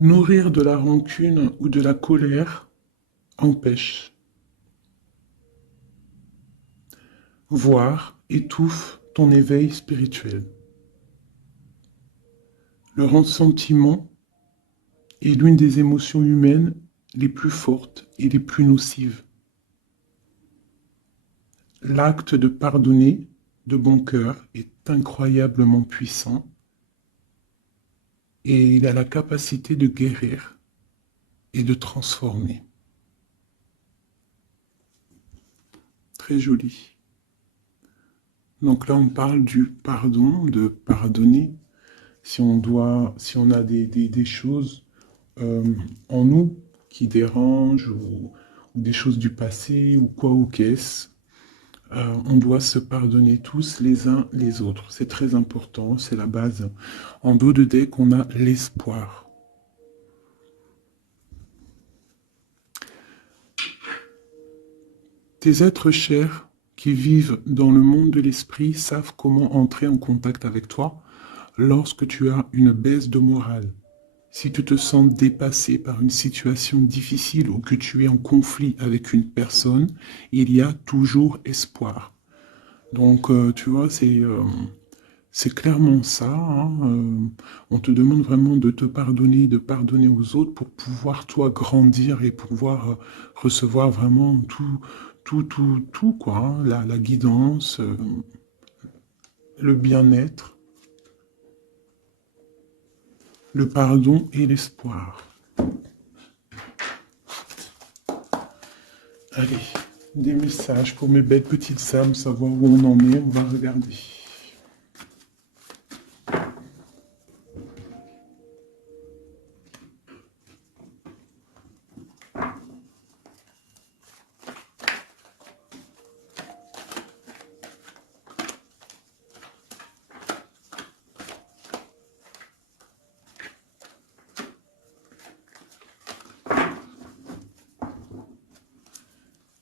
Nourrir de la rancune ou de la colère empêche, voire étouffe ton éveil spirituel. Le ressentiment est l'une des émotions humaines les plus fortes et les plus nocives. L'acte de pardonner de bon cœur est incroyablement puissant et il a la capacité de guérir et de transformer. Très joli. Donc là, on parle du pardon, de pardonner. Si on a des choses euh, en nous qui dérangent ou des choses du passé ou quoi ou qu'est-ce, on doit se pardonner tous les uns les autres. C'est très important, c'est la base. En dos de deck, on a l'espoir. Tes êtres chers qui vivent dans le monde de l'esprit savent comment entrer en contact avec toi lorsque tu as une baisse de morale. Si tu te sens dépassé par une situation difficile ou que tu es en conflit avec une personne, il y a toujours espoir. Donc, tu vois, c'est clairement ça, hein. On te demande vraiment de te pardonner, de pardonner aux autres pour pouvoir, toi, grandir et pouvoir recevoir vraiment tout, quoi, hein. La guidance, le bien-être, le pardon et l'espoir. Allez, des messages pour mes belles petites âmes, savoir où on en est, on va regarder.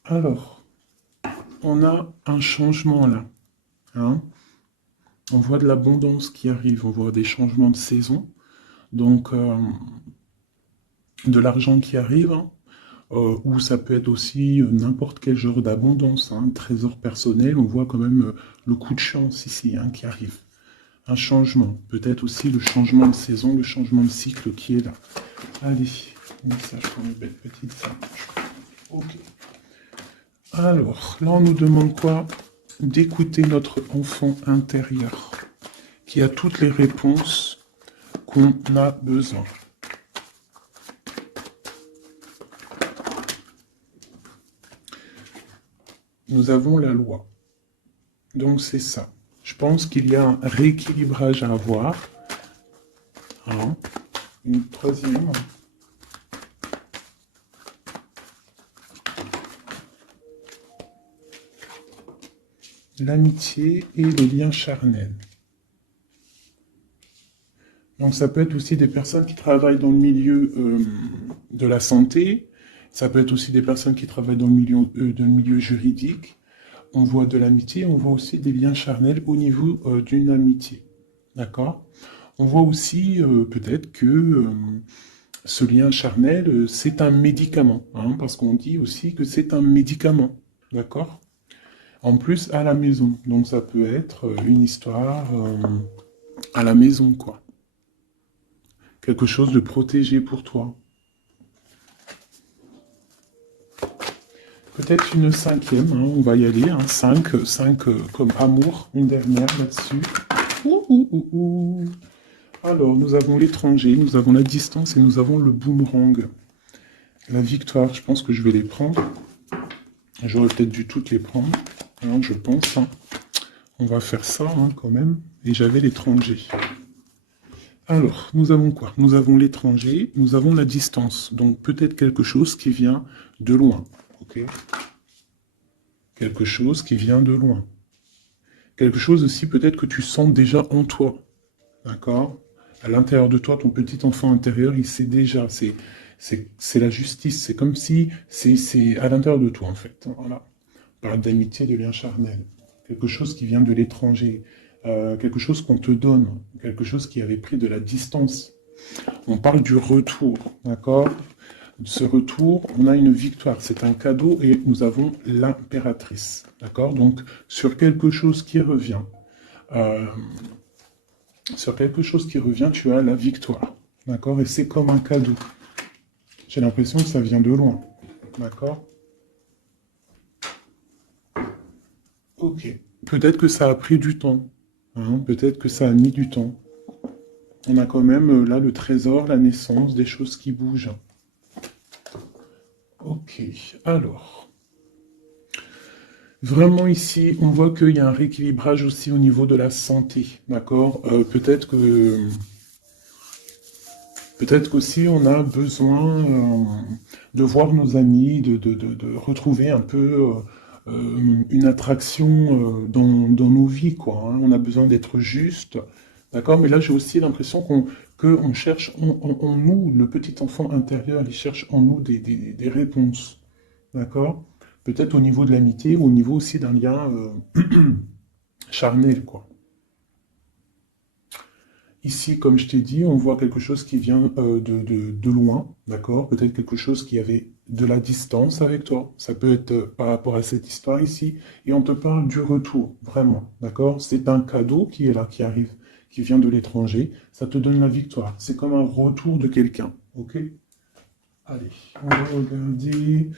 Alors, on a un changement là, hein. On voit de l'abondance qui arrive, on voit des changements de saison, donc de l'argent qui arrive, hein, ou ça peut être aussi n'importe quel genre d'abondance, hein, trésor personnel, on voit quand même le coup de chance ici, hein, qui arrive. Un changement, peut-être aussi le changement de saison, le changement de cycle qui est là. Allez, message pour mes belles petites singes. Ok. Alors, là on nous demande quoi? D'écouter notre enfant intérieur, qui a toutes les réponses qu'on a besoin. Nous avons la loi. Donc c'est ça. Je pense qu'il y a un rééquilibrage à avoir. Hein. Une troisième. L'amitié et les liens charnels. Donc ça peut être aussi des personnes qui travaillent dans le milieu de la santé. Ça peut être aussi des personnes qui travaillent dans le milieu juridique. On voit de l'amitié, on voit aussi des liens charnels au niveau d'une amitié. D'accord? On voit aussi peut-être que ce lien charnel, c'est un médicament, hein, parce qu'on dit aussi que c'est un médicament. D'accord? En plus, à la maison. Donc ça peut être une histoire à la maison, quoi. Quelque chose de protégé pour toi. Peut-être une cinquième, hein, on va y aller, hein, 5 comme amour, une dernière là-dessus. Ouh, ouh, ouh, ouh. Alors, nous avons l'étranger, nous avons la distance et nous avons le boomerang. La victoire, je pense que je vais les prendre. J'aurais peut-être dû toutes les prendre, hein, je pense. Hein. On va faire ça hein, quand même. Et j'avais l'étranger. Alors, nous avons quoi? Nous avons l'étranger, nous avons la distance. Donc peut-être quelque chose qui vient de loin. Ok? Quelque chose qui vient de loin. Quelque chose aussi peut-être que tu sens déjà en toi. D'accord? À l'intérieur de toi, ton petit enfant intérieur, il sait déjà. C'est la justice. C'est comme si c'est à l'intérieur de toi, en fait. Voilà. On parle d'amitié, de lien charnel. Quelque chose qui vient de l'étranger. Quelque chose qu'on te donne. Quelque chose qui avait pris de la distance. On parle du retour, d'accord? Ce retour, on a une victoire, c'est un cadeau et nous avons l'impératrice, d'accord? Donc, sur quelque chose qui revient, euh, tu as la victoire, d'accord? Et c'est comme un cadeau. J'ai l'impression que ça vient de loin, d'accord? Ok. Peut-être que ça a pris du temps, hein, peut-être que ça a mis du temps. On a quand même là le trésor, la naissance, des choses qui bougent. Ok, alors, vraiment ici, on voit qu'il y a un rééquilibrage aussi au niveau de la santé, d'accord? Peut-être qu'aussi on a besoin de voir nos amis, de retrouver un peu une attraction dans nos vies, quoi, hein. On a besoin d'être juste, d'accord? Mais là, j'ai aussi l'impression qu'on cherche en nous, le petit enfant intérieur, il cherche en nous des réponses, d'accord? Peut-être au niveau de l'amitié ou au niveau aussi d'un lien charnel, quoi. Ici, comme je t'ai dit, on voit quelque chose qui vient de loin, d'accord? Peut-être quelque chose qui avait de la distance avec toi. Ça peut être par rapport à cette histoire ici. Et on te parle du retour, vraiment, d'accord? C'est un cadeau qui est là, qui arrive, qui vient de l'étranger. Ça te donne la victoire. C'est comme un retour de quelqu'un, ok? Allez, on va regarder.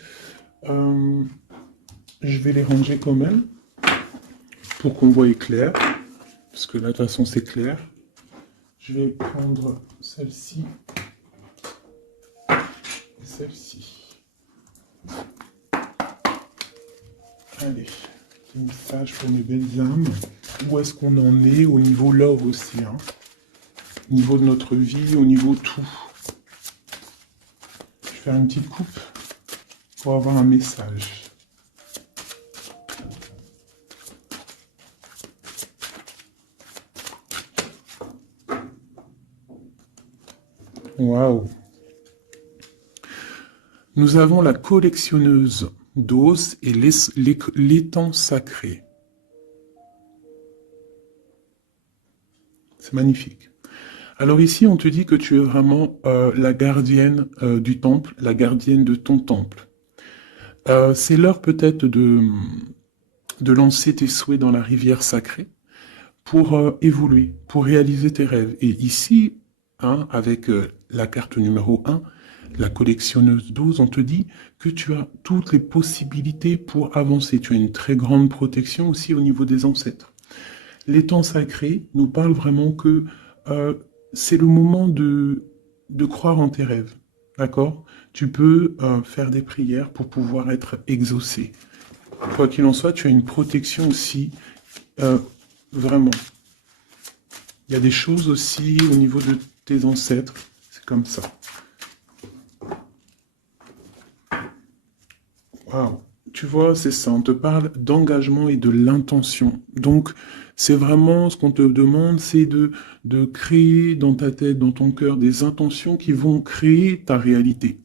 Euh, je vais les ranger quand même pour qu'on voie clair. Parce que là, de toute façon, c'est clair. Je vais prendre celle-ci et celle-ci. Allez, petit message pour mes belles âmes. Où est-ce qu'on en est au niveau love aussi, hein? Au niveau de notre vie, au niveau tout. Je vais faire une petite coupe pour avoir un message. Waouh! Nous avons la collectionneuse d'os et l'étang sacré. C'est magnifique. Alors ici, on te dit que tu es vraiment la gardienne du temple, la gardienne de ton temple. C'est l'heure peut-être de lancer tes souhaits dans la rivière sacrée pour évoluer, pour réaliser tes rêves. Et ici, hein, avec la carte numéro 1, la collectionneuse d'os, on te dit que tu as toutes les possibilités pour avancer. Tu as une très grande protection aussi au niveau des ancêtres. L'étang sacré nous parle vraiment que euh, c'est le moment de croire en tes rêves. D'accord? Tu peux faire des prières pour pouvoir être exaucé. Quoi qu'il en soit, tu as une protection aussi, vraiment. Il y a des choses aussi au niveau de tes ancêtres. C'est comme ça. Waouh. Tu vois, c'est ça. On te parle d'engagement et de l'intention. Donc, c'est vraiment ce qu'on te demande, c'est de créer dans ta tête, dans ton cœur, des intentions qui vont créer ta réalité.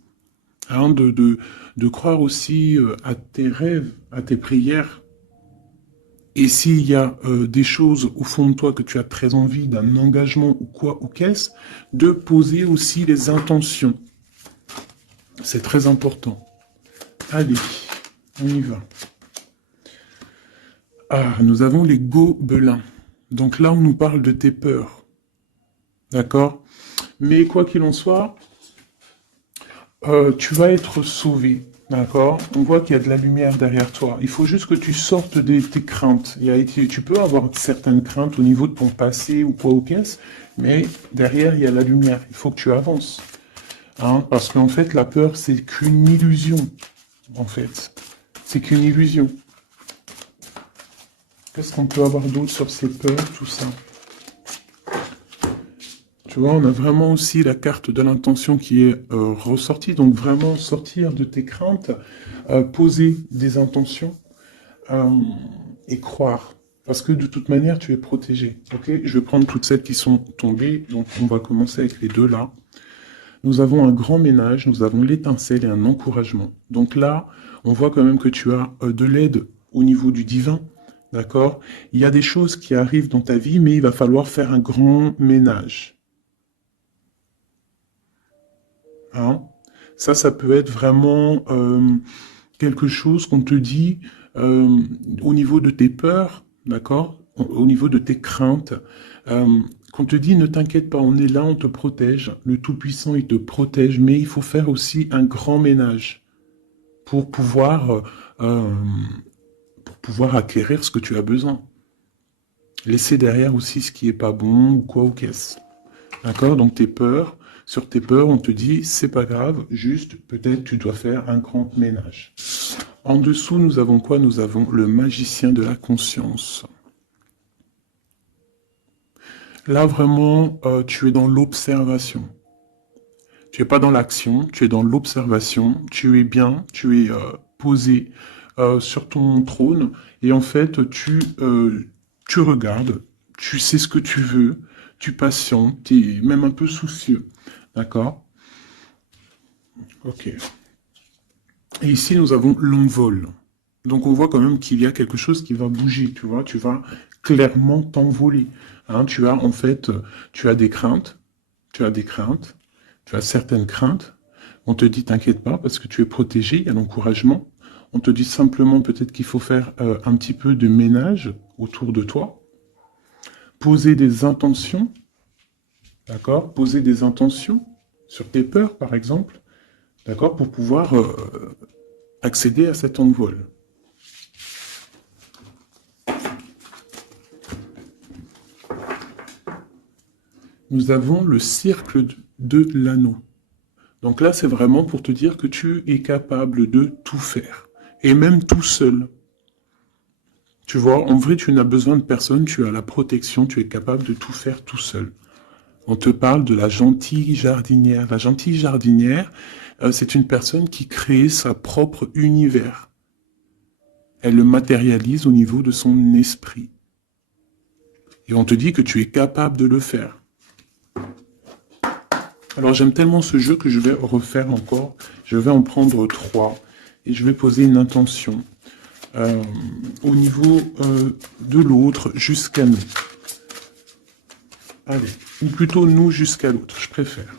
Hein, de croire aussi à tes rêves, à tes prières. Et s'il y a des choses au fond de toi que tu as très envie, d'un engagement ou quoi ou qu'est-ce, de poser aussi les intentions. C'est très important. Allez, on y va. Ah, nous avons les gobelins. Donc là, on nous parle de tes peurs. D'accord? Mais quoi qu'il en soit, tu vas être sauvé. D'accord? On voit qu'il y a de la lumière derrière toi. Il faut juste que tu sortes de tes craintes. Tu peux avoir certaines craintes au niveau de ton passé ou quoi ou qu'est-ce, mais derrière, il y a la lumière. Il faut que tu avances. Hein? Parce qu'en fait, la peur, c'est qu'une illusion. En fait, c'est qu'une illusion. Qu'est-ce qu'on peut avoir d'autre sur ces peurs, tout ça? Tu vois, on a vraiment aussi la carte de l'intention qui est ressortie. Donc vraiment sortir de tes craintes, poser des intentions euh, et croire. Parce que de toute manière, tu es protégé. Ok? Je vais prendre toutes celles qui sont tombées. Donc on va commencer avec les deux là. Nous avons un grand ménage, nous avons l'étincelle et un encouragement. Donc là, on voit quand même que tu as de l'aide au niveau du divin. D'accord? Il y a des choses qui arrivent dans ta vie, mais il va falloir faire un grand ménage. Hein. Ça peut être vraiment quelque chose qu'on te dit au niveau de tes peurs, d'accord? Au niveau de tes craintes, qu'on te dit ne t'inquiète pas, on est là, on te protège. Le Tout-Puissant, il te protège, mais il faut faire aussi un grand ménage pour euh, pour pouvoir acquérir ce que tu as besoin. Laisser derrière aussi ce qui est pas bon ou quoi ou qu'est-ce. D'accord? Donc tes peurs, sur tes peurs, on te dit c'est pas grave, juste peut-être tu dois faire un grand ménage. En dessous, nous avons quoi? Nous avons le magicien de la conscience. Là, vraiment, tu es dans l'observation. Tu es pas dans l'action, tu es dans l'observation. Tu es bien, tu es posé sur ton trône. Et en fait, tu regardes, tu sais ce que tu veux, tu patientes, tu es même un peu soucieux. D'accord? Ok. Et ici, nous avons l'envol. Donc, on voit quand même qu'il y a quelque chose qui va bouger, tu vois. Tu vas clairement t'envoler. Hein, tu as, en fait, tu as des craintes. Tu as des craintes. Tu as certaines craintes. On te dit, t'inquiète pas, parce que tu es protégé, il y a l'encouragement. On te dit simplement peut-être qu'il faut faire un petit peu de ménage autour de toi. Poser des intentions, d'accord? Poser des intentions sur tes peurs, par exemple, d'accord? Pour pouvoir accéder à cet envol. Nous avons le cercle de l'anneau. Donc là, c'est vraiment pour te dire que tu es capable de tout faire. Et même tout seul. Tu vois, en vrai, tu n'as besoin de personne, tu as la protection, tu es capable de tout faire tout seul. On te parle de la gentille jardinière. La gentille jardinière, c'est une personne qui crée sa propre univers. Elle le matérialise au niveau de son esprit. Et on te dit que tu es capable de le faire. Alors j'aime tellement ce jeu que je vais refaire encore. Je vais en prendre 3 et je vais poser une intention au niveau de l'autre jusqu'à nous. Allez, ou plutôt nous jusqu'à l'autre, je préfère.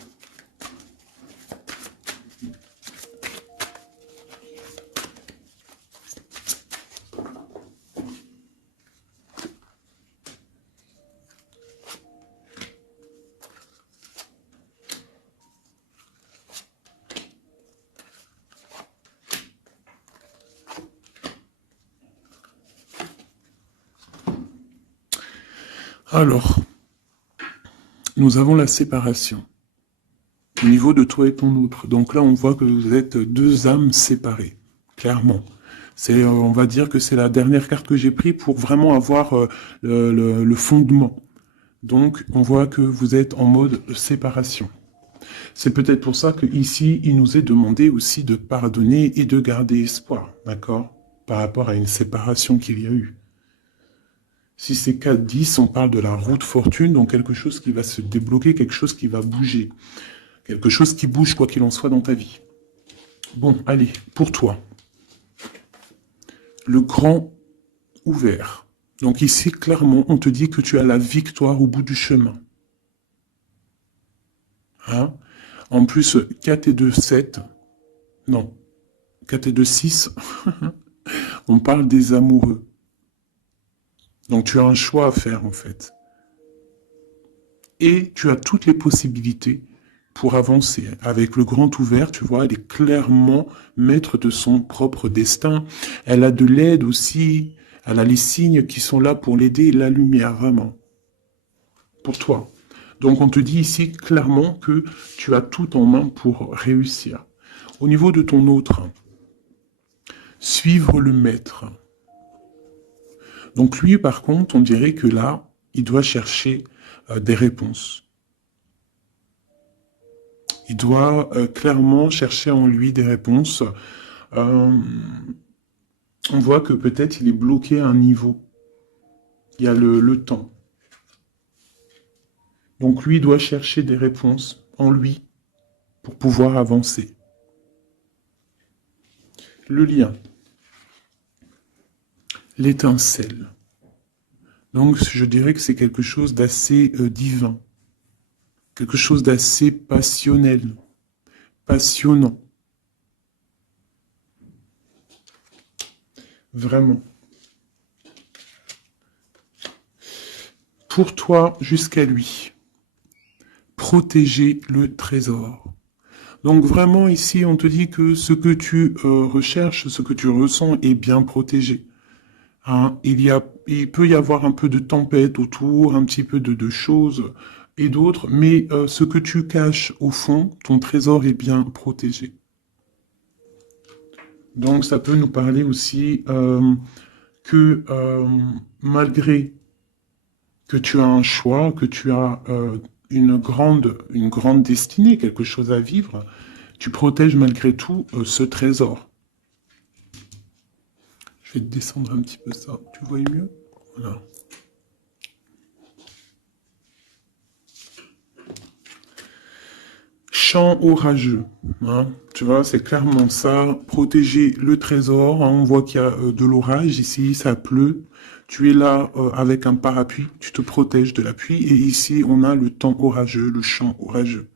Alors, nous avons la séparation au niveau de toi et ton autre. Donc là, on voit que vous êtes deux âmes séparées, clairement. C'est, on va dire que c'est la dernière carte que j'ai prise pour vraiment avoir le fondement. Donc, on voit que vous êtes en mode séparation. C'est peut-être pour ça qu'ici, il nous est demandé aussi de pardonner et de garder espoir, d'accord? Par rapport à une séparation qu'il y a eu. Si c'est 4-10, on parle de la route fortune, donc quelque chose qui va se débloquer, quelque chose qui va bouger. Quelque chose qui bouge, quoi qu'il en soit, dans ta vie. Bon, allez, pour toi. Le grand ouvert. Donc ici, clairement, on te dit que tu as la victoire au bout du chemin. Hein? En plus, 4 et 2, 7. Non, 4 et 2, 6. On parle des amoureux. Donc tu as un choix à faire, en fait. Et tu as toutes les possibilités pour avancer. Avec le grand ouvert, tu vois, elle est clairement maître de son propre destin. Elle a de l'aide aussi. Elle a les signes qui sont là pour l'aider et la lumière, vraiment. Pour toi. Donc on te dit ici clairement que tu as tout en main pour réussir. Au niveau de ton autre, suivre le maître. Donc lui, par contre, on dirait que là, il doit chercher des réponses. Il doit clairement chercher en lui des réponses. On voit que peut-être il est bloqué à un niveau. Il y a le temps. Donc lui doit chercher des réponses en lui pour pouvoir avancer. Le lien. L'étincelle. Donc je dirais que c'est quelque chose d'assez divin. Quelque chose d'assez passionnel. passionnant. Vraiment. Pour toi jusqu'à lui. Protéger le trésor. Donc vraiment ici, on te dit que ce que tu recherches, ce que tu ressens est bien protégé. Hein, il peut y avoir un peu de tempête autour, un petit peu de choses et d'autres, mais ce que tu caches au fond, ton trésor est bien protégé. Donc ça peut nous parler aussi que malgré que tu as un choix, que tu as une grande destinée, quelque chose à vivre, tu protèges malgré tout ce trésor. Je vais te descendre un petit peu ça. Tu vois mieux? Voilà. Champ orageux. Hein. Tu vois, c'est clairement ça. Protéger le trésor. Hein. On voit qu'il y a de l'orage ici, ça pleut. Tu es là avec un parapluie, tu te protèges de la pluie. Et ici, on a le temps orageux, le champ orageux.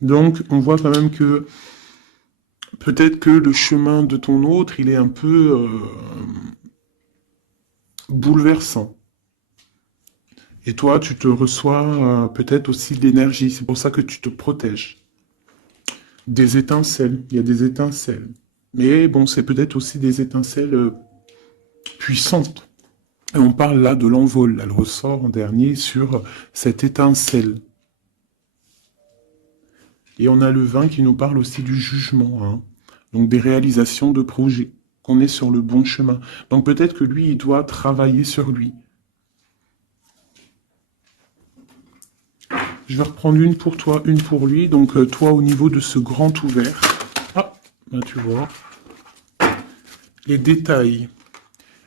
Donc, on voit quand même que peut-être que le chemin de ton autre, il est un peu bouleversant. Et toi, tu te reçois peut-être aussi de l'énergie. C'est pour ça que tu te protèges. Des étincelles, il y a des étincelles. Mais bon, c'est peut-être aussi des étincelles puissantes. Et on parle là de l'envol. Elle ressort en dernier sur cette étincelle. Et on a le vin qui nous parle aussi du jugement. Hein. Donc des réalisations de projets. Qu'on est sur le bon chemin. Donc peut-être que lui, il doit travailler sur lui. Je vais reprendre une pour toi, une pour lui. Donc toi, au niveau de ce grand ouvert. Ah, là tu vois. Les détails.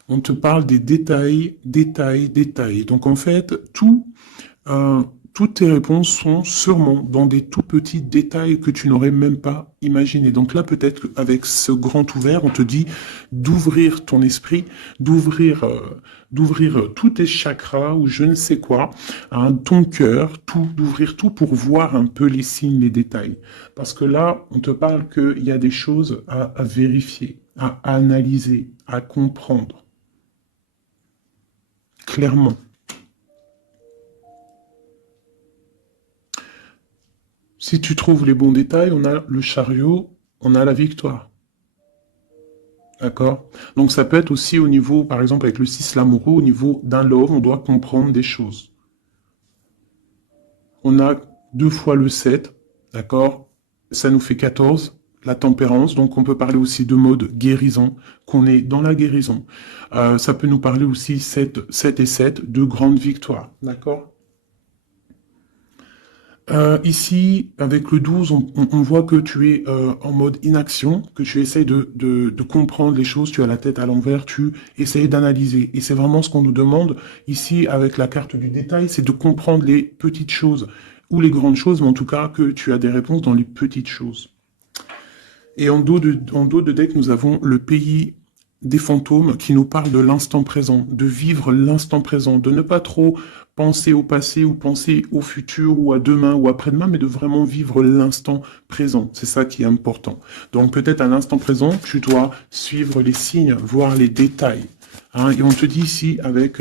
On te parle des détails, détails, détails. Donc en fait, toutes tes réponses sont sûrement dans des tout petits détails que tu n'aurais même pas imaginé. Donc là, peut-être qu'avec ce grand ouvert, on te dit d'ouvrir ton esprit, d'ouvrir tous tes chakras ou je ne sais quoi, hein, ton cœur, tout, d'ouvrir tout pour voir un peu les signes, les détails. Parce que là, on te parle qu'il y a des choses à vérifier, à analyser, à comprendre. Clairement. Si tu trouves les bons détails, on a le chariot, on a la victoire. D'accord? Donc ça peut être aussi au niveau, par exemple avec le 6 l'amoureux, au niveau d'un love, on doit comprendre des choses. On a 2 fois le 7, d'accord? Ça nous fait 14, la tempérance, donc on peut parler aussi de mode guérison, qu'on est dans la guérison. Ça peut nous parler aussi 7 et 7, de grandes victoires, d'accord? Ici, avec le 12, on voit que tu es en mode inaction, que tu essayes de comprendre les choses, tu as la tête à l'envers, tu essayes d'analyser. Et c'est vraiment ce qu'on nous demande ici avec la carte du détail, c'est de comprendre les petites choses ou les grandes choses, mais en tout cas que tu as des réponses dans les petites choses. Et en dos de deck, nous avons le pays des fantômes qui nous parle de l'instant présent, de vivre l'instant présent, de ne pas trop penser au passé ou penser au futur ou à demain ou après-demain, mais de vraiment vivre l'instant présent. C'est ça qui est important. Donc peut-être à l'instant présent, tu dois suivre les signes, voir les détails. Hein, et on te dit ici, avec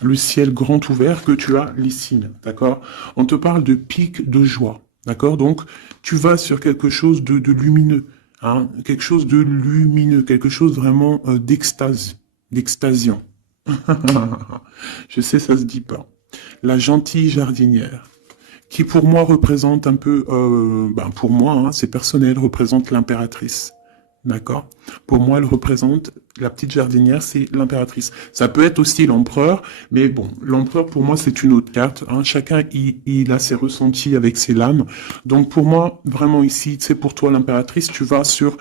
le ciel grand ouvert, que tu as les signes, d'accord? On te parle de pic de joie, d'accord? Donc tu vas sur quelque chose de lumineux. Hein, quelque chose de lumineux, quelque chose vraiment d'extase, d'extasiant. Je sais, ça se dit pas. La gentille jardinière, qui pour moi représente un peu, pour moi, hein, c'est personnel, représente l'impératrice. D'accord? Pour moi, elle représente, la petite jardinière, c'est l'impératrice. Ça peut être aussi l'empereur, mais bon, l'empereur, pour moi, c'est une autre carte. Hein. Chacun, il a ses ressentis avec ses lames. Donc, pour moi, vraiment ici, c'est pour toi l'impératrice, tu vas sur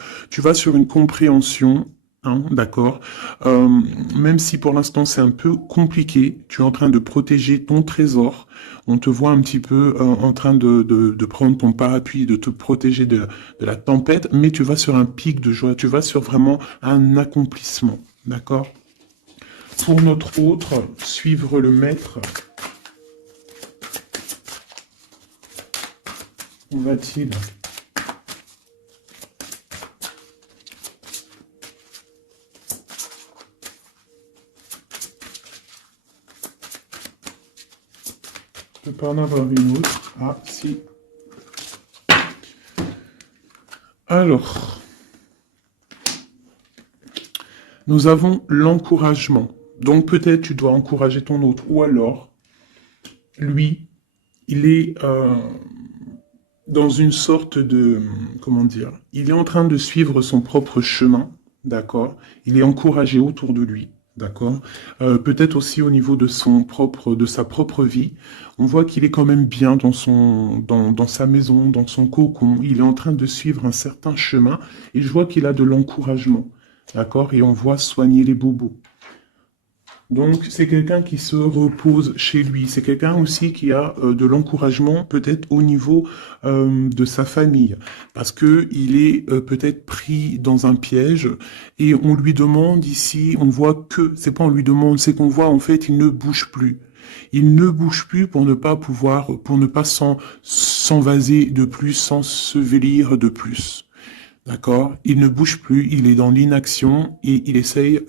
une compréhension. Hein, d'accord. Même si pour l'instant c'est un peu compliqué, tu es en train de protéger ton trésor. On te voit un petit peu en train de prendre ton parapluie, de te protéger de la tempête, mais tu vas sur un pic de joie, tu vas sur vraiment un accomplissement. D'accord? Pour notre autre, suivre le maître. Où va-t-il? peux pas en avoir une autre. Ah, si. Alors, nous avons l'encouragement. Donc peut-être tu dois encourager ton autre. Ou alors, lui, il est dans une sorte de... Comment dire? Il est en train de suivre son propre chemin, d'accord? Il est encouragé autour de lui. D'accord. Peut-être aussi au niveau de de sa propre vie. On voit qu'il est quand même bien dans sa maison, dans son cocon. Il est en train de suivre un certain chemin et je vois qu'il a de l'encouragement. D'accord. Et on voit soigner les bobos. Donc, c'est quelqu'un qui se repose chez lui. C'est quelqu'un aussi qui a de l'encouragement, peut-être au niveau de sa famille, parce que il est peut-être pris dans un piège et on lui demande ici, on voit que, c'est pas on lui demande, c'est qu'on voit en fait, il ne bouge plus. Il ne bouge plus pour ne pas pouvoir, pour ne pas s'envaser de plus, s'ensevelir de plus. D'accord? Il ne bouge plus, il est dans l'inaction et il essaye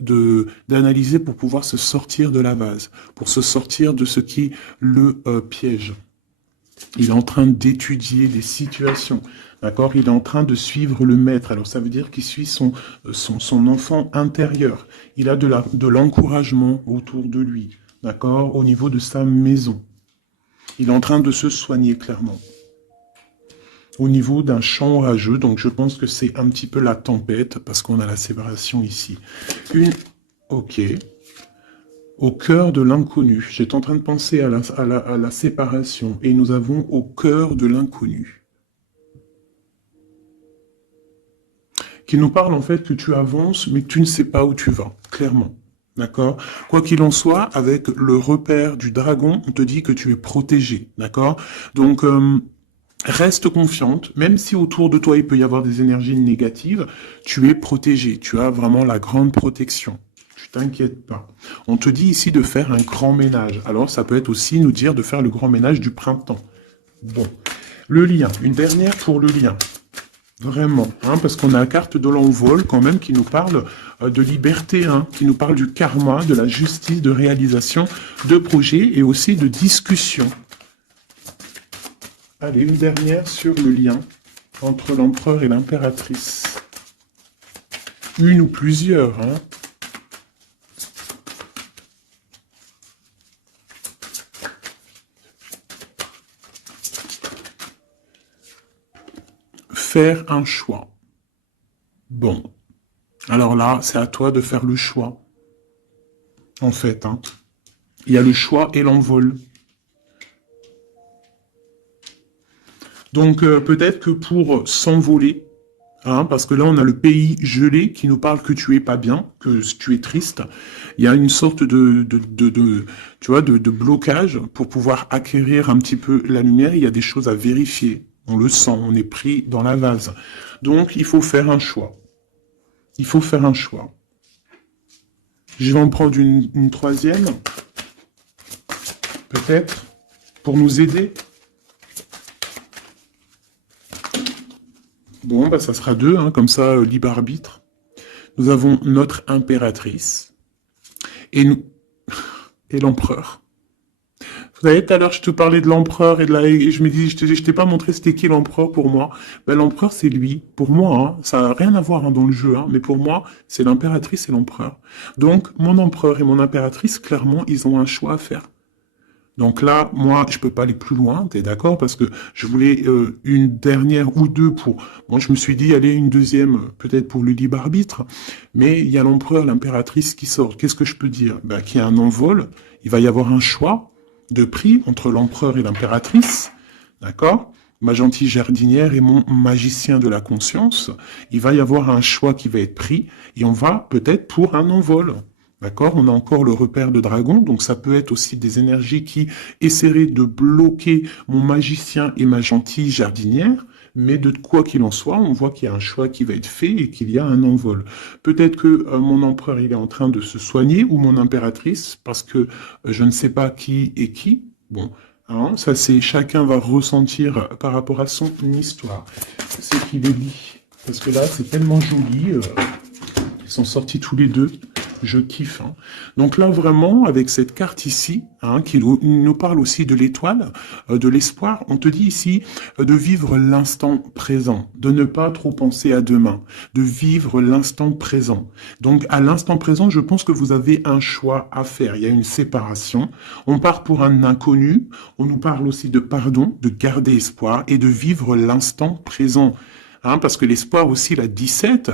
d'analyser pour pouvoir se sortir de la vase, pour se sortir de ce qui le piège. Il est en train d'étudier des situations. D'accord? Il est en train de suivre le maître. Alors ça veut dire qu'il suit son enfant intérieur. Il a de l'encouragement autour de lui. D'accord? Au niveau de sa maison. Il est en train de se soigner clairement. Au niveau d'un champ orageux, donc je pense que c'est un petit peu la tempête, parce qu'on a la séparation ici. Ok. Au cœur de l'inconnu. J'étais en train de penser à la séparation, et nous avons au cœur de l'inconnu. Qui nous parle en fait que tu avances, mais que tu ne sais pas où tu vas, clairement. D'accord? Quoi qu'il en soit, avec le repère du dragon, on te dit que tu es protégé. D'accord? Donc... reste confiante, même si autour de toi il peut y avoir des énergies négatives, tu es protégé, tu as vraiment la grande protection. Tu t'inquiètes pas. On te dit ici de faire un grand ménage. Alors ça peut être aussi nous dire de faire le grand ménage du printemps. Bon. Le lien, une dernière pour le lien. Vraiment, hein, parce qu'on a la carte de l'envol quand même qui nous parle de liberté, hein, qui nous parle du karma, de la justice, de réalisation, de projets et aussi de discussion. Allez, une dernière sur le lien entre l'empereur et l'impératrice. Une ou plusieurs, hein. Faire un choix. Bon. Alors là, c'est à toi de faire le choix. En fait, hein. Il y a le choix et l'envol. Donc peut-être que pour s'envoler, hein, parce que là on a le pays gelé qui nous parle que tu es pas bien, que tu es triste, il y a une sorte tu vois, de blocage pour pouvoir acquérir un petit peu la lumière, il y a des choses à vérifier, on le sent, on est pris dans la vase. Donc il faut faire un choix. Il faut faire un choix. Je vais en prendre une troisième, peut-être, pour nous aider. Bon, bah ça sera deux, hein, comme ça, libre arbitre. Nous avons notre impératrice et nous et l'empereur. Vous savez, tout à l'heure, je te parlais de l'empereur et je me dis, je t'ai pas montré c'était qui l'empereur pour moi. Ben, l'empereur, c'est lui. Pour moi, hein, ça n'a rien à voir hein, dans le jeu, hein, mais pour moi, c'est l'impératrice et l'empereur. Donc, mon empereur et mon impératrice, clairement, ils ont un choix à faire. Donc là, moi, je peux pas aller plus loin, t'es d'accord? Parce que je voulais une dernière ou deux pour... Moi, je me suis dit, allez, une deuxième, peut-être pour le libre arbitre. Mais il y a l'empereur, l'impératrice qui sort. Qu'est-ce que je peux dire? Ben, qu'il y a un envol, il va y avoir un choix de prix entre l'empereur et l'impératrice, d'accord? Ma gentille jardinière et mon magicien de la conscience. Il va y avoir un choix qui va être pris et on va peut-être pour un envol. D'accord? On a encore le repère de dragon, donc ça peut être aussi des énergies qui essaieraient de bloquer mon magicien et ma gentille jardinière, mais de quoi qu'il en soit, on voit qu'il y a un choix qui va être fait et qu'il y a un envol. Peut-être que mon empereur il est en train de se soigner, ou mon impératrice, parce que je ne sais pas qui est qui. Bon, hein, ça c'est chacun va ressentir par rapport à son histoire. C'est qu'il est dit. Parce que là, c'est tellement joli. Ils sont sortis tous les deux. Je kiffe. Hein. Donc là, vraiment, avec cette carte ici, hein, qui nous parle aussi de l'étoile, de l'espoir, on te dit ici de vivre l'instant présent, de ne pas trop penser à demain, de vivre l'instant présent. Donc à l'instant présent, je pense que vous avez un choix à faire. Il y a une séparation. On part pour un inconnu. On nous parle aussi de pardon, de garder espoir et de vivre l'instant présent. Hein, parce que l'espoir aussi, la 17,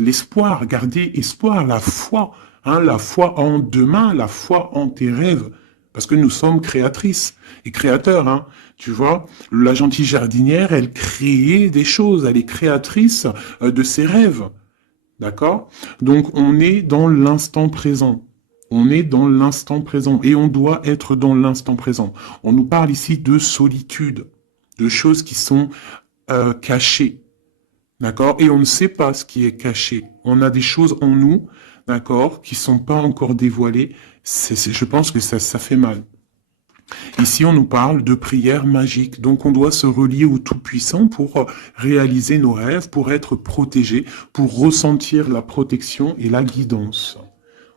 l'espoir, garder espoir, la foi, hein, la foi en demain, la foi en tes rêves, parce que nous sommes créatrices et créateurs, hein, tu vois. La gentille jardinière, elle crée des choses, elle est créatrice de ses rêves, d'accord? Donc on est dans l'instant présent. On est dans l'instant présent et on doit être dans l'instant présent. On nous parle ici de solitude, de choses qui sont cachées. D'accord? Et on ne sait pas ce qui est caché. On a des choses en nous, d'accord, qui sont pas encore dévoilées. Je pense que ça fait mal. Ici, on nous parle de prière magique. Donc, on doit se relier au Tout-Puissant pour réaliser nos rêves, pour être protégé, pour ressentir la protection et la guidance.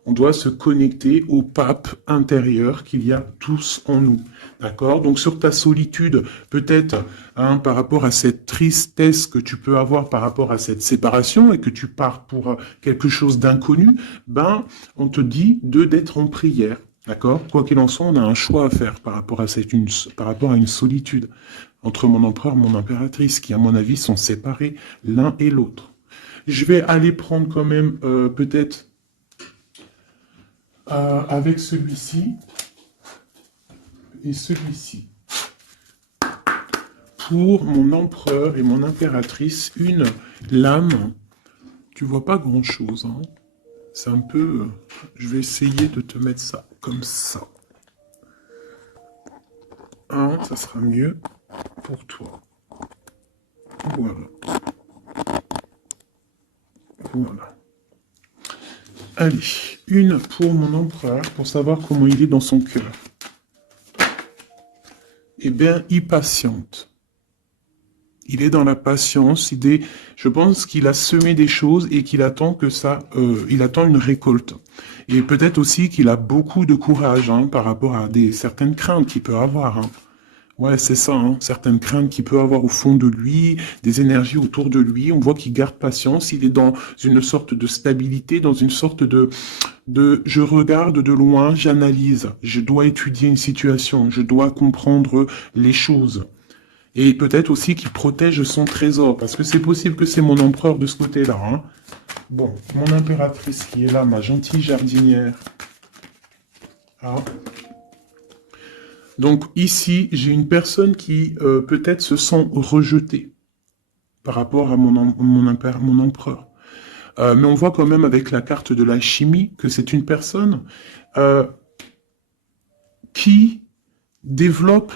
On doit se connecter au pape intérieur qu'il y a tous en nous. D'accord? Donc sur ta solitude, peut-être hein, par rapport à cette tristesse que tu peux avoir par rapport à cette séparation et que tu pars pour quelque chose d'inconnu, ben on te dit d'être en prière. D'accord? Quoi qu'il en soit, on a un choix à faire par rapport à une solitude entre mon empereur et mon impératrice qui, à mon avis, sont séparés l'un et l'autre. Je vais aller prendre quand même peut-être avec celui-ci et celui-ci. Pour mon empereur et mon impératrice, une lame. Tu vois pas grand-chose. Hein. C'est un peu... Je vais essayer de te mettre ça comme ça. Hein, ça sera mieux pour toi. Voilà. Voilà. Allez, une pour mon empereur, pour savoir comment il est dans son cœur. Eh bien, il patiente. Il est dans la patience. Je pense qu'il a semé des choses et qu'il attend que ça, il attend une récolte. Et peut-être aussi qu'il a beaucoup de courage hein, par rapport à certaines craintes qu'il peut avoir. Hein. Ouais, c'est ça, hein, certaines craintes qu'il peut avoir au fond de lui, des énergies autour de lui. On voit qu'il garde patience. Il est dans une sorte de stabilité, dans une sorte de je regarde de loin, j'analyse. Je dois étudier une situation. Je dois comprendre les choses. Et peut-être aussi qu'il protège son trésor, parce que c'est possible que c'est mon empereur de ce côté-là. Hein. Bon, mon impératrice qui est là, ma gentille jardinière. Ah. Donc ici, j'ai une personne qui peut-être se sent rejetée par rapport à mon empereur. Mais on voit quand même avec la carte de l'alchimie que c'est une personne qui développe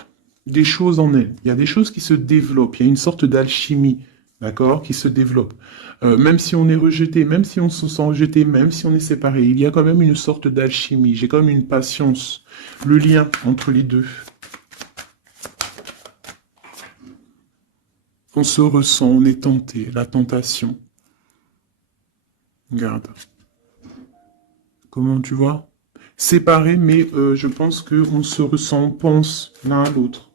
des choses en elle. Il y a des choses qui se développent. Il y a une sorte d'alchimie, d'accord, qui se développe. Même si on est rejeté, même si on se sent rejeté, même si on est séparé, il y a quand même une sorte d'alchimie. J'ai quand même une patience. Le lien entre les deux. On se ressent, on est tenté, la tentation. Regarde. Comment tu vois? Séparé, mais je pense qu'on se ressent, on pense l'un à l'autre.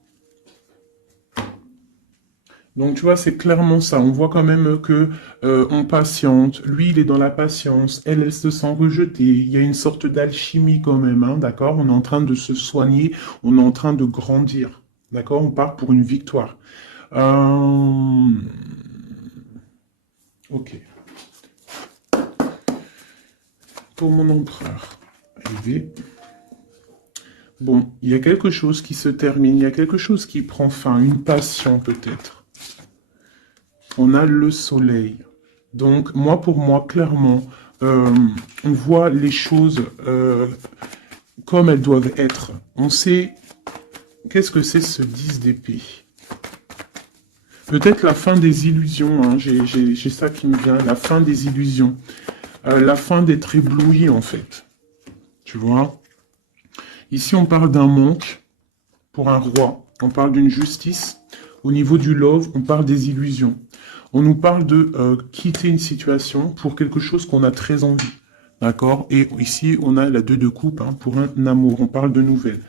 Donc tu vois, c'est clairement ça. On voit quand même que on patiente. Lui, il est dans la patience. Elle se sent rejetée. Il y a une sorte d'alchimie quand même, hein, d'accord? On est en train de se soigner. On est en train de grandir, d'accord? On part pour une victoire. Ok. Pour mon empereur. Arrivé. Bon, il y a quelque chose qui se termine. Il y a quelque chose qui prend fin. Une passion peut-être. On a le soleil. Donc, pour moi, clairement, on voit les choses comme elles doivent être. On sait qu'est-ce que c'est ce 10 d'épée. Peut-être la fin des illusions. Hein. J'ai ça qui me vient. La fin des illusions. La fin d'être ébloui, en fait. Tu vois? Ici, on parle d'un manque pour un roi. On parle d'une justice. Au niveau du love, on parle des illusions. On nous parle de quitter une situation pour quelque chose qu'on a très envie. D'accord? Et ici, on a la 2 de coupe hein, pour un amour. On parle de nouvelles.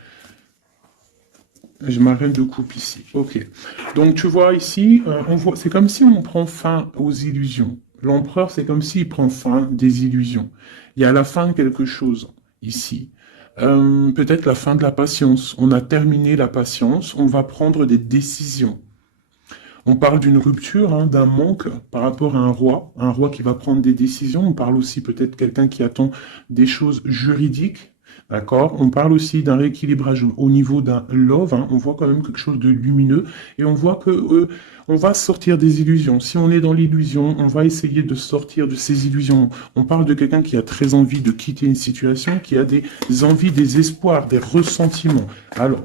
Je m'arrête de coupe ici. Ok. Donc tu vois ici, on voit, c'est comme si on prend fin aux illusions. L'empereur, c'est comme s'il prend fin des illusions. Il y a la fin de quelque chose ici. Peut-être la fin de la patience. On a terminé la patience. On va prendre des décisions. On parle d'une rupture, hein, d'un manque par rapport à un roi qui va prendre des décisions. On parle aussi peut-être quelqu'un qui attend des choses juridiques, d'accord. On parle aussi d'un rééquilibrage au niveau d'un love. Hein. On voit quand même quelque chose de lumineux et on voit que on va sortir des illusions. Si on est dans l'illusion, on va essayer de sortir de ces illusions. On parle de quelqu'un qui a très envie de quitter une situation, qui a des envies, des espoirs, des ressentiments. Alors,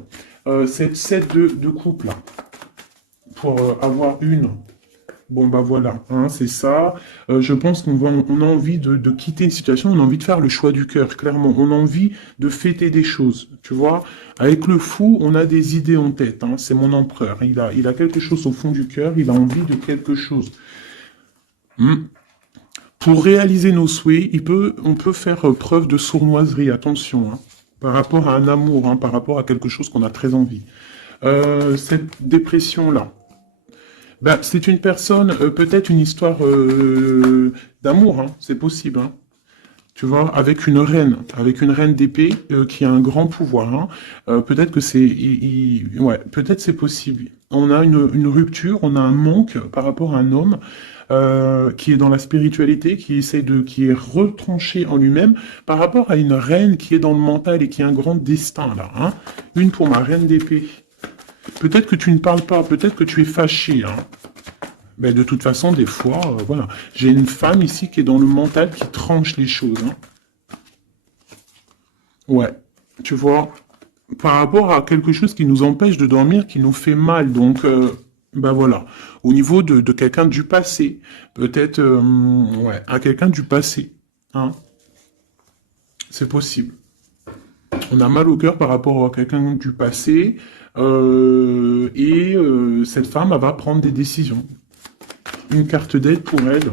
cette set de couple là pour avoir une. Bon, bah voilà, hein, c'est ça. Je pense on a envie de quitter une situation, on a envie de faire le choix du cœur, clairement. On a envie de fêter des choses, tu vois. Avec le fou, on a des idées en tête, hein, c'est mon empereur. Il a quelque chose au fond du cœur, il a envie de quelque chose. Hmm. Pour réaliser nos souhaits, on peut faire preuve de sournoiserie, attention, hein, par rapport à un amour, hein, par rapport à quelque chose qu'on a très envie. Cette dépression-là, bah, c'est une personne, peut-être une histoire d'amour, hein, c'est possible, hein. Tu vois, avec une reine d'épée qui a un grand pouvoir. Hein. Peut-être que ouais, peut-être c'est possible. On a une rupture, on a un manque par rapport à un homme qui est dans la spiritualité, qui est retranché en lui-même, par rapport à une reine qui est dans le mental et qui a un grand destin là. Hein. Une pour ma reine d'épée. Peut-être que tu ne parles pas, peut-être que tu es fâché. Hein. Ben, de toute façon, des fois, voilà. J'ai une femme ici qui est dans le mental, qui tranche les choses. Hein. Ouais. Tu vois, par rapport à quelque chose qui nous empêche de dormir, qui nous fait mal. Donc, ben voilà. Au niveau de quelqu'un du passé. Peut-être, ouais, à quelqu'un du passé. Hein. C'est possible. On a mal au cœur par rapport à quelqu'un du passé. Cette femme, elle va prendre des décisions. Une carte d'aide pour elle.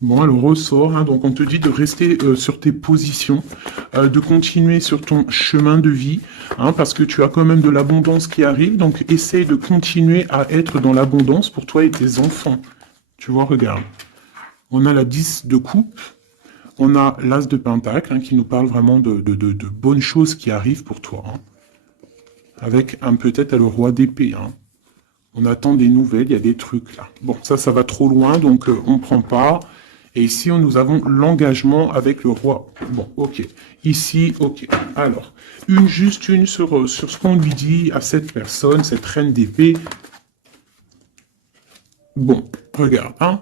Bon, elle ressort, hein, donc on te dit de rester sur tes positions, de continuer sur ton chemin de vie, hein, parce que tu as quand même de l'abondance qui arrive, donc essaye de continuer à être dans l'abondance pour toi et tes enfants. Tu vois, regarde. On a la 10 de coupe, on a l'as de pentacle, hein, qui nous parle vraiment de bonnes choses qui arrivent pour toi, hein, avec peut-être le roi d'épée. Hein. On attend des nouvelles, il y a des trucs là. Bon, ça va trop loin, donc on prend pas. Et ici, nous avons l'engagement avec le roi. Bon, ok. Ici, ok. Alors, juste une sur ce qu'on lui dit à cette personne, cette reine d'épée. Bon, regarde, hein.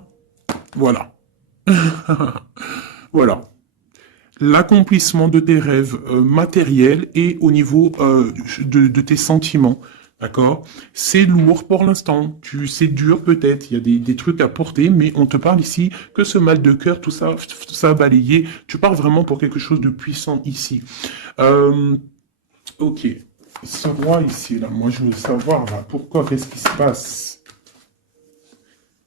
Voilà. Voilà. L'accomplissement de tes rêves matériels et au niveau de tes sentiments. D'accord. C'est lourd pour l'instant. C'est dur peut-être. Il y a des trucs à porter, mais on te parle ici que ce mal de cœur, tout ça balayé. Tu parles vraiment pour quelque chose de puissant ici. Ok. Ce roi ici, là, moi je veux savoir là, pourquoi, qu'est-ce qui se passe?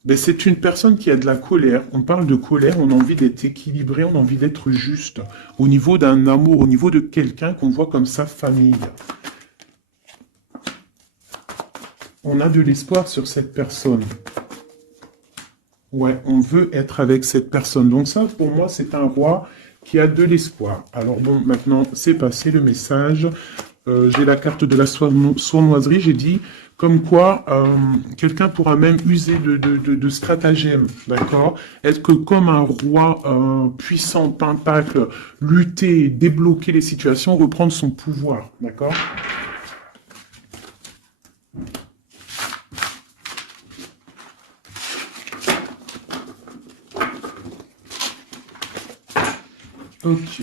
Ben, c'est une personne qui a de la colère. On parle de colère, on a envie d'être équilibré, on a envie d'être juste. Au niveau d'un amour, au niveau de quelqu'un qu'on voit comme sa famille. On a de l'espoir sur cette personne. Ouais, on veut être avec cette personne. Donc ça, pour moi, c'est un roi qui a de l'espoir. Alors bon, maintenant, c'est passé le message. J'ai la carte de la sournoiserie. J'ai dit comme quoi quelqu'un pourra même user de stratagèmes, d'accord? Être que comme un roi puissant, pentacle, lutter, débloquer les situations, reprendre son pouvoir, d'accord? Ok.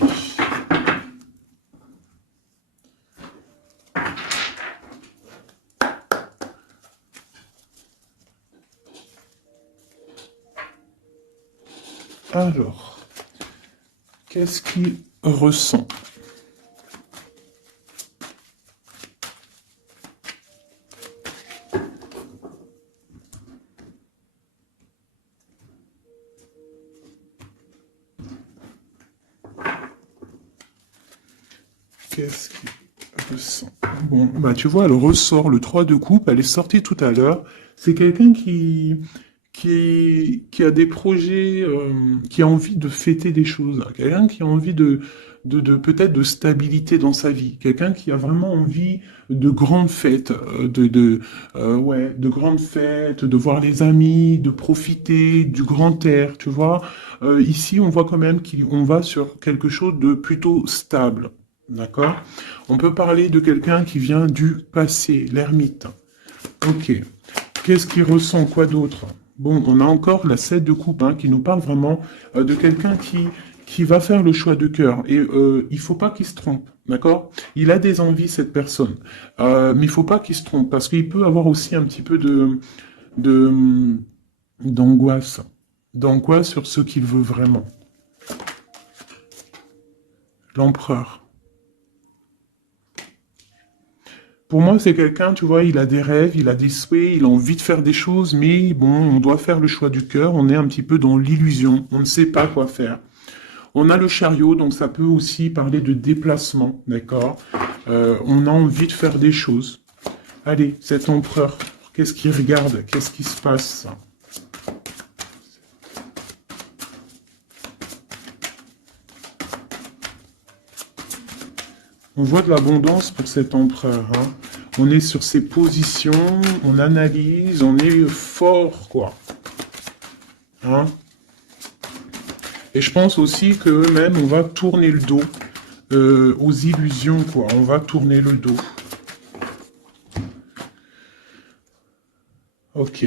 Alors, qu'est-ce qu'il ressent? Qu'est-ce qui ressent? Bon, bah tu vois, elle ressort le 3 de coupe, elle est sortie tout à l'heure. C'est quelqu'un qui a des projets, qui a envie de fêter des choses, quelqu'un qui a envie de peut-être de stabilité dans sa vie, quelqu'un qui a vraiment envie de grandes fêtes, ouais, de grandes fêtes, de voir les amis, de profiter du grand air, tu vois. Ici, on voit quand même qu'on va sur quelque chose de plutôt stable, d'accord? On peut parler de quelqu'un qui vient du passé, l'ermite. Ok. Qu'est-ce qu'il ressent? Quoi d'autre? Bon, on a encore la 7 de coupe hein, qui nous parle vraiment de quelqu'un qui va faire le choix de cœur. Et il faut pas qu'il se trompe, d'accord? Il a des envies, cette personne. Mais il faut pas qu'il se trompe, parce qu'il peut avoir aussi un petit peu de, d'angoisse. D'angoisse sur ce qu'il veut vraiment. L'empereur. Pour moi, c'est quelqu'un, tu vois, il a des rêves, il a des souhaits, il a envie de faire des choses, mais bon, on doit faire le choix du cœur, on est un petit peu dans l'illusion, on ne sait pas quoi faire. On a le chariot, donc ça peut aussi parler de déplacement, d'accord? On a envie de faire des choses. Allez, cet empereur, qu'est-ce qu'il regarde? Qu'est-ce qui se passe? On voit de l'abondance pour cet empereur. Hein. On est sur ses positions, on analyse, on est fort, quoi. Hein? Et je pense aussi qu'eux-mêmes, on va tourner le dos aux illusions, quoi. On va tourner le dos. Ok.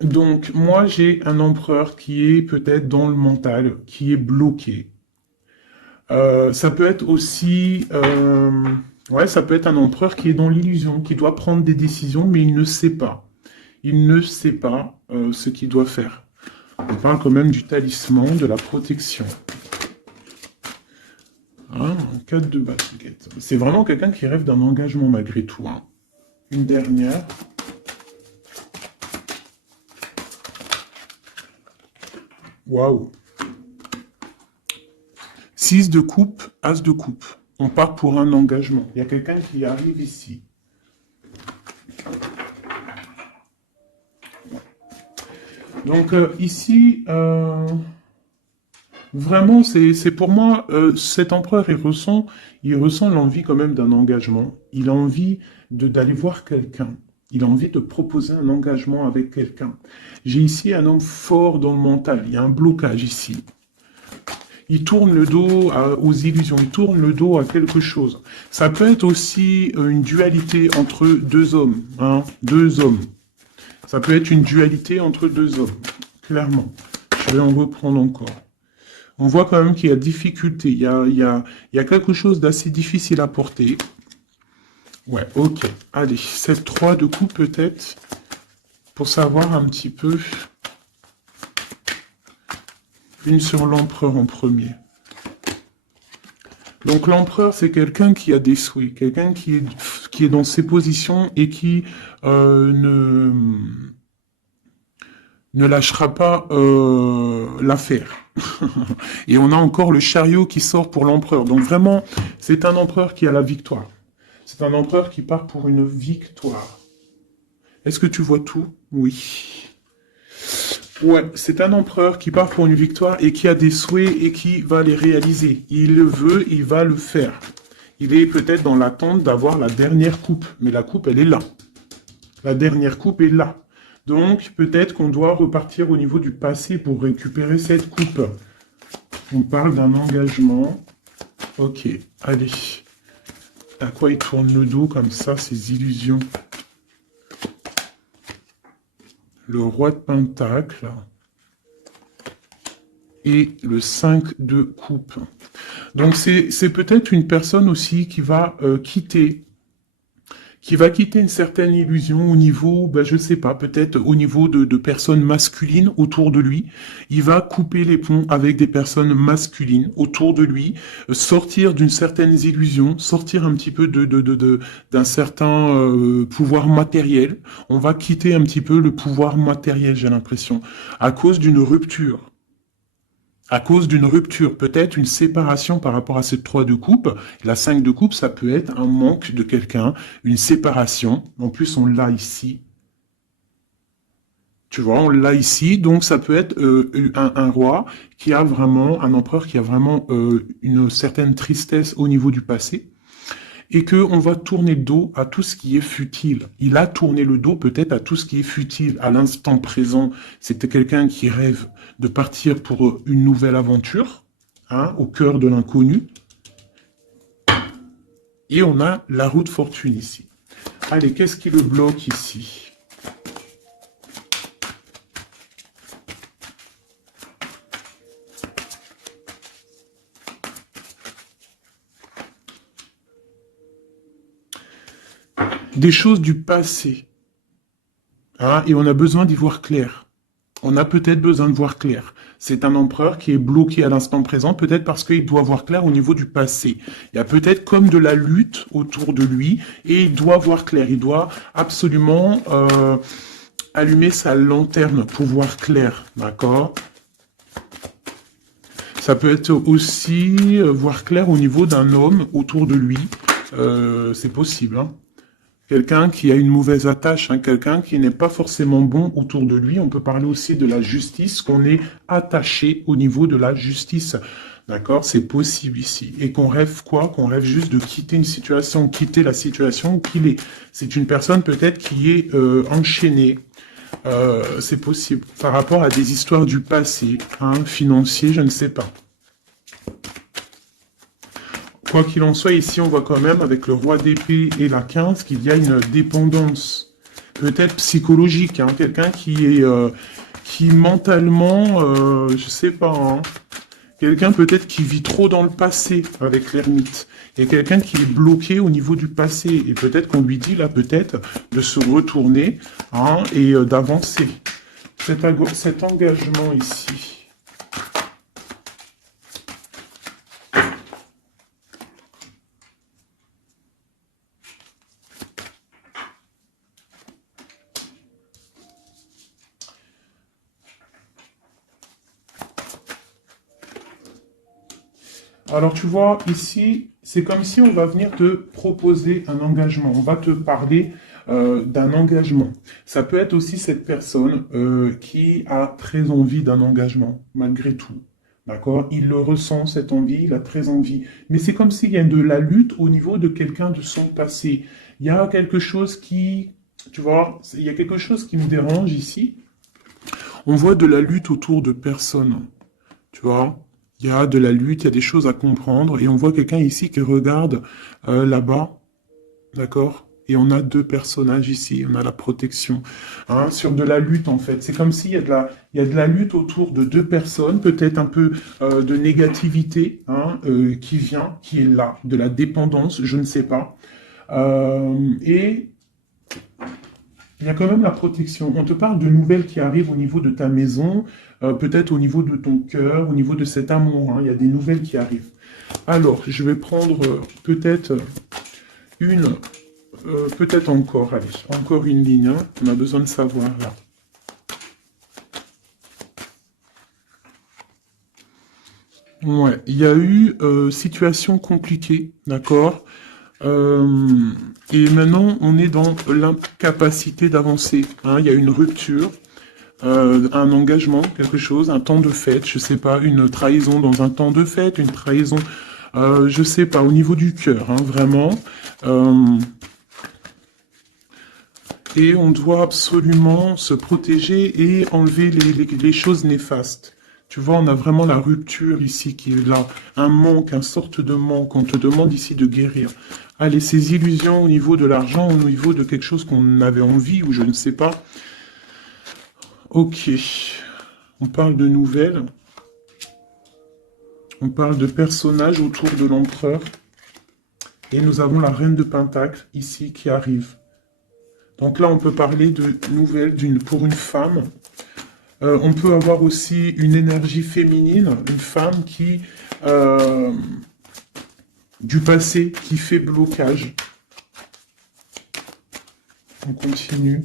Donc, moi, j'ai un empereur qui est peut-être dans le mental, qui est bloqué. Ça peut être aussi... ouais, ça peut être un empereur qui est dans l'illusion, qui doit prendre des décisions, mais il ne sait pas. Il ne sait pas ce qu'il doit faire. On parle quand même du talisman, de la protection. Hein, 4 de basket. C'est vraiment quelqu'un qui rêve d'un engagement malgré tout. Hein. Une dernière. Waouh. 6 de coupe, as de coupe. On part pour un engagement. Il y a quelqu'un qui arrive ici. Donc ici, vraiment, c'est pour moi, cet empereur, il ressent l'envie quand même d'un engagement. Il a envie d'aller voir quelqu'un. Il a envie de proposer un engagement avec quelqu'un. J'ai ici un homme fort dans le mental. Il y a un blocage ici. Il tourne le dos aux illusions, il tourne le dos à quelque chose. Ça peut être aussi une dualité entre deux hommes, hein, deux hommes. Ça peut être une dualité entre deux hommes, clairement. Je vais en reprendre encore. On voit quand même qu'il y a difficulté, il y a quelque chose d'assez difficile à porter. Ouais, ok. Allez, cette 3 de coupe peut-être, pour savoir un petit peu... Une sur l'empereur en premier. Donc l'empereur, c'est quelqu'un qui a des souhaits, quelqu'un qui est dans ses positions et qui ne lâchera pas l'affaire. Et on a encore le chariot qui sort pour l'empereur. Donc vraiment, c'est un empereur qui a la victoire. C'est un empereur qui part pour une victoire. Est-ce que tu vois tout? Oui. Ouais, c'est un empereur qui part pour une victoire et qui a des souhaits et qui va les réaliser. Il le veut, il va le faire. Il est peut-être dans l'attente d'avoir la dernière coupe, mais la coupe, elle est là. La dernière coupe est là. Donc, peut-être qu'on doit repartir au niveau du passé pour récupérer cette coupe. On parle d'un engagement. Ok, allez. À quoi il tourne le dos comme ça, ces illusions? Le roi de pentacle et le 5 de coupe. Donc c'est peut-être une personne aussi qui va quitter une certaine illusion au niveau, ben, je sais pas, peut-être au niveau de personnes masculines autour de lui. Il va couper les ponts avec des personnes masculines autour de lui, sortir d'une certaine illusion, sortir un petit peu d'un certain pouvoir matériel. On va quitter un petit peu le pouvoir matériel, j'ai l'impression, à cause d'une rupture. À cause d'une rupture, peut-être une séparation par rapport à cette 3 de coupe. La 5 de coupe, ça peut être un manque de quelqu'un, une séparation. En plus, on l'a ici. Tu vois, on l'a ici. Donc, ça peut être un roi qui a vraiment, un empereur qui a vraiment une certaine tristesse au niveau du passé. Et que on va tourner le dos à tout ce qui est futile. Il a tourné le dos peut-être à tout ce qui est futile. À l'instant présent, c'était quelqu'un qui rêve de partir pour une nouvelle aventure, hein, au cœur de l'inconnu. Et on a la roue de fortune ici. Allez, qu'est-ce qui le bloque ici? Des choses du passé. Hein, et on a besoin d'y voir clair. On a peut-être besoin de voir clair. C'est un empereur qui est bloqué à l'instant présent, peut-être parce qu'il doit voir clair au niveau du passé. Il y a peut-être comme de la lutte autour de lui, et il doit voir clair. Il doit absolument allumer sa lanterne pour voir clair, d'accord? Ça peut être aussi voir clair au niveau d'un homme autour de lui. C'est possible, hein. Quelqu'un qui a une mauvaise attache, hein, quelqu'un qui n'est pas forcément bon autour de lui. On peut parler aussi de la justice, qu'on est attaché au niveau de la justice. D'accord? C'est possible ici. Et qu'on rêve quoi? Qu'on rêve juste de quitter une situation, quitter la situation qu'il est. C'est une personne peut-être qui est enchaînée. C'est possible. Par rapport à des histoires du passé, hein, financier, je ne sais pas. Quoi qu'il en soit, ici, on voit quand même, avec le roi d'épée et la 15, qu'il y a une dépendance, peut-être psychologique, hein, quelqu'un qui mentalement, je sais pas, hein, quelqu'un peut-être qui vit trop dans le passé avec l'ermite, et quelqu'un qui est bloqué au niveau du passé, et peut-être qu'on lui dit là, peut-être, de se retourner, hein, et d'avancer. Cet engagement ici. Alors tu vois, ici, c'est comme si on va venir te proposer un engagement. On va te parler d'un engagement. Ça peut être aussi cette personne qui a très envie d'un engagement, malgré tout. D'accord? Il le ressent, cette envie, il a très envie. Mais c'est comme s'il y a de la lutte au niveau de quelqu'un de son passé. Il y a quelque chose qui, tu vois, il y a quelque chose qui me dérange ici. On voit de la lutte autour de personnes. Tu vois, il y a de la lutte, il y a des choses à comprendre, et on voit quelqu'un ici qui regarde là-bas, d'accord? Et on a deux personnages ici, on a la protection, hein, sur de la lutte en fait. C'est comme s'il y a il y a de la lutte autour de deux personnes, peut-être un peu de négativité, hein, qui vient, qui est là, de la dépendance, je ne sais pas. Et il y a quand même la protection. On te parle de nouvelles qui arrivent au niveau de ta maison, peut-être au niveau de ton cœur, au niveau de cet amour, hein. Il y a des nouvelles qui arrivent. Alors, je vais prendre peut-être une, peut-être encore, allez, encore une ligne, hein. On a besoin de savoir là. Ouais, il y a eu situation compliquée, d'accord? Euh, et maintenant, on est dans l'incapacité d'avancer, hein. Il y a une rupture. Un engagement, quelque chose, un temps de fête, je sais pas, une trahison dans un temps de fête, une trahison, je sais pas, au niveau du cœur, hein, vraiment. Euh, et on doit absolument se protéger et enlever les choses néfastes. Tu vois, on a vraiment la rupture ici qui est là, un manque, une sorte de manque. On te demande ici de guérir. Allez, ces illusions au niveau de l'argent, au niveau de quelque chose qu'on avait envie ou je ne sais pas. Ok. On parle de nouvelles. On parle de personnages autour de l'empereur. Et nous avons la reine de Pentacle ici qui arrive. Donc là, on peut parler de nouvelles pour une femme. On peut avoir aussi une énergie féminine, une femme qui du passé qui fait blocage. On continue.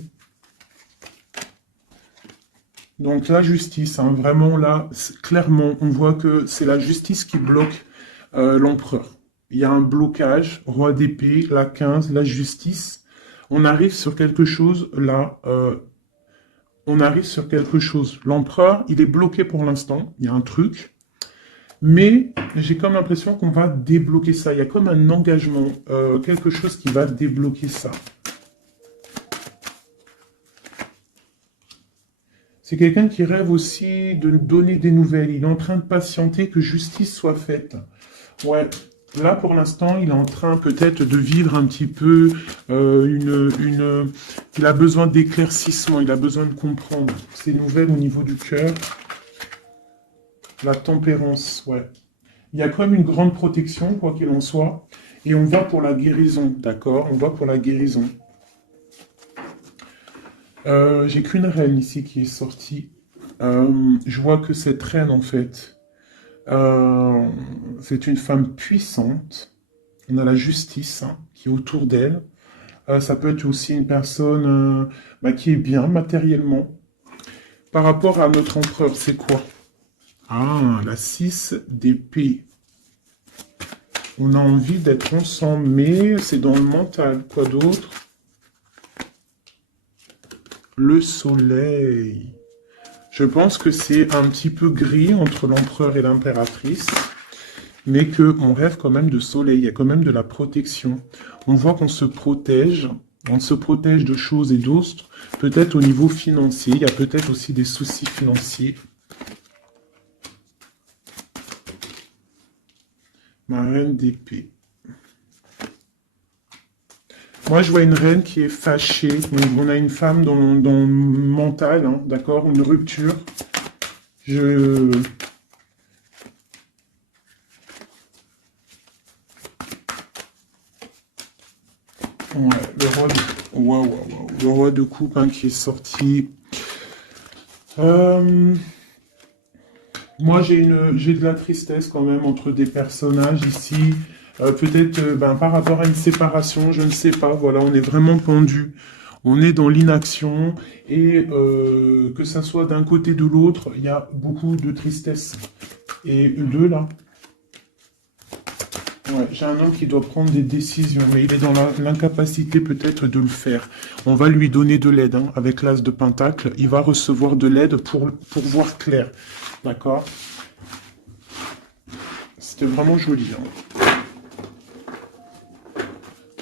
Donc la justice, hein, vraiment là, clairement, on voit que c'est la justice qui bloque l'empereur. Il y a un blocage, roi d'épée, la 15, la justice. On arrive sur quelque chose là, on arrive sur quelque chose. L'empereur, il est bloqué pour l'instant, il y a un truc, mais j'ai comme l'impression qu'on va débloquer ça. Il y a comme un engagement, quelque chose qui va débloquer ça. C'est quelqu'un qui rêve aussi de donner des nouvelles. Il est en train de patienter que justice soit faite. Ouais, là pour l'instant, il est en train peut-être de vivre un petit peu Il a besoin d'éclaircissement, il a besoin de comprendre ces nouvelles au niveau du cœur. La tempérance, ouais. Il y a quand même une grande protection, quoi qu'il en soit. Et on va pour la guérison, d'accord? On va pour la guérison. J'ai qu'une reine ici qui est sortie. Je vois que cette reine, en fait, c'est une femme puissante. On a la justice hein, qui est autour d'elle. Ça peut être aussi une personne qui est bien matériellement. Par rapport à notre empereur, c'est quoi? Ah, la 6 d'épée. On a envie d'être ensemble, mais c'est dans le mental. Quoi d'autre? Le soleil. Je pense que c'est un petit peu gris entre l'empereur et l'impératrice, mais qu'on rêve quand même de soleil, il y a quand même de la protection. On voit qu'on se protège, on se protège de choses et d'autres, peut-être au niveau financier, il y a peut-être aussi des soucis financiers. Ma reine d'épée. Moi, je vois une reine qui est fâchée. Donc, on a une femme dans le mental, hein, d'accord? Une rupture. Ouais, le roi de coupe hein, qui est sorti. Moi, j'ai de la tristesse quand même entre des personnages ici. Peut-être par rapport à une séparation, je ne sais pas. Voilà, on est vraiment pendu. On est dans l'inaction et que ça soit d'un côté ou de l'autre, il y a beaucoup de tristesse. Et deux là. Ouais, j'ai un homme qui doit prendre des décisions, mais il est dans l'incapacité peut-être de le faire. On va lui donner de l'aide hein, avec l'as de Pentacle. Il va recevoir de l'aide pour voir clair. D'accord? C'était vraiment joli. Hein.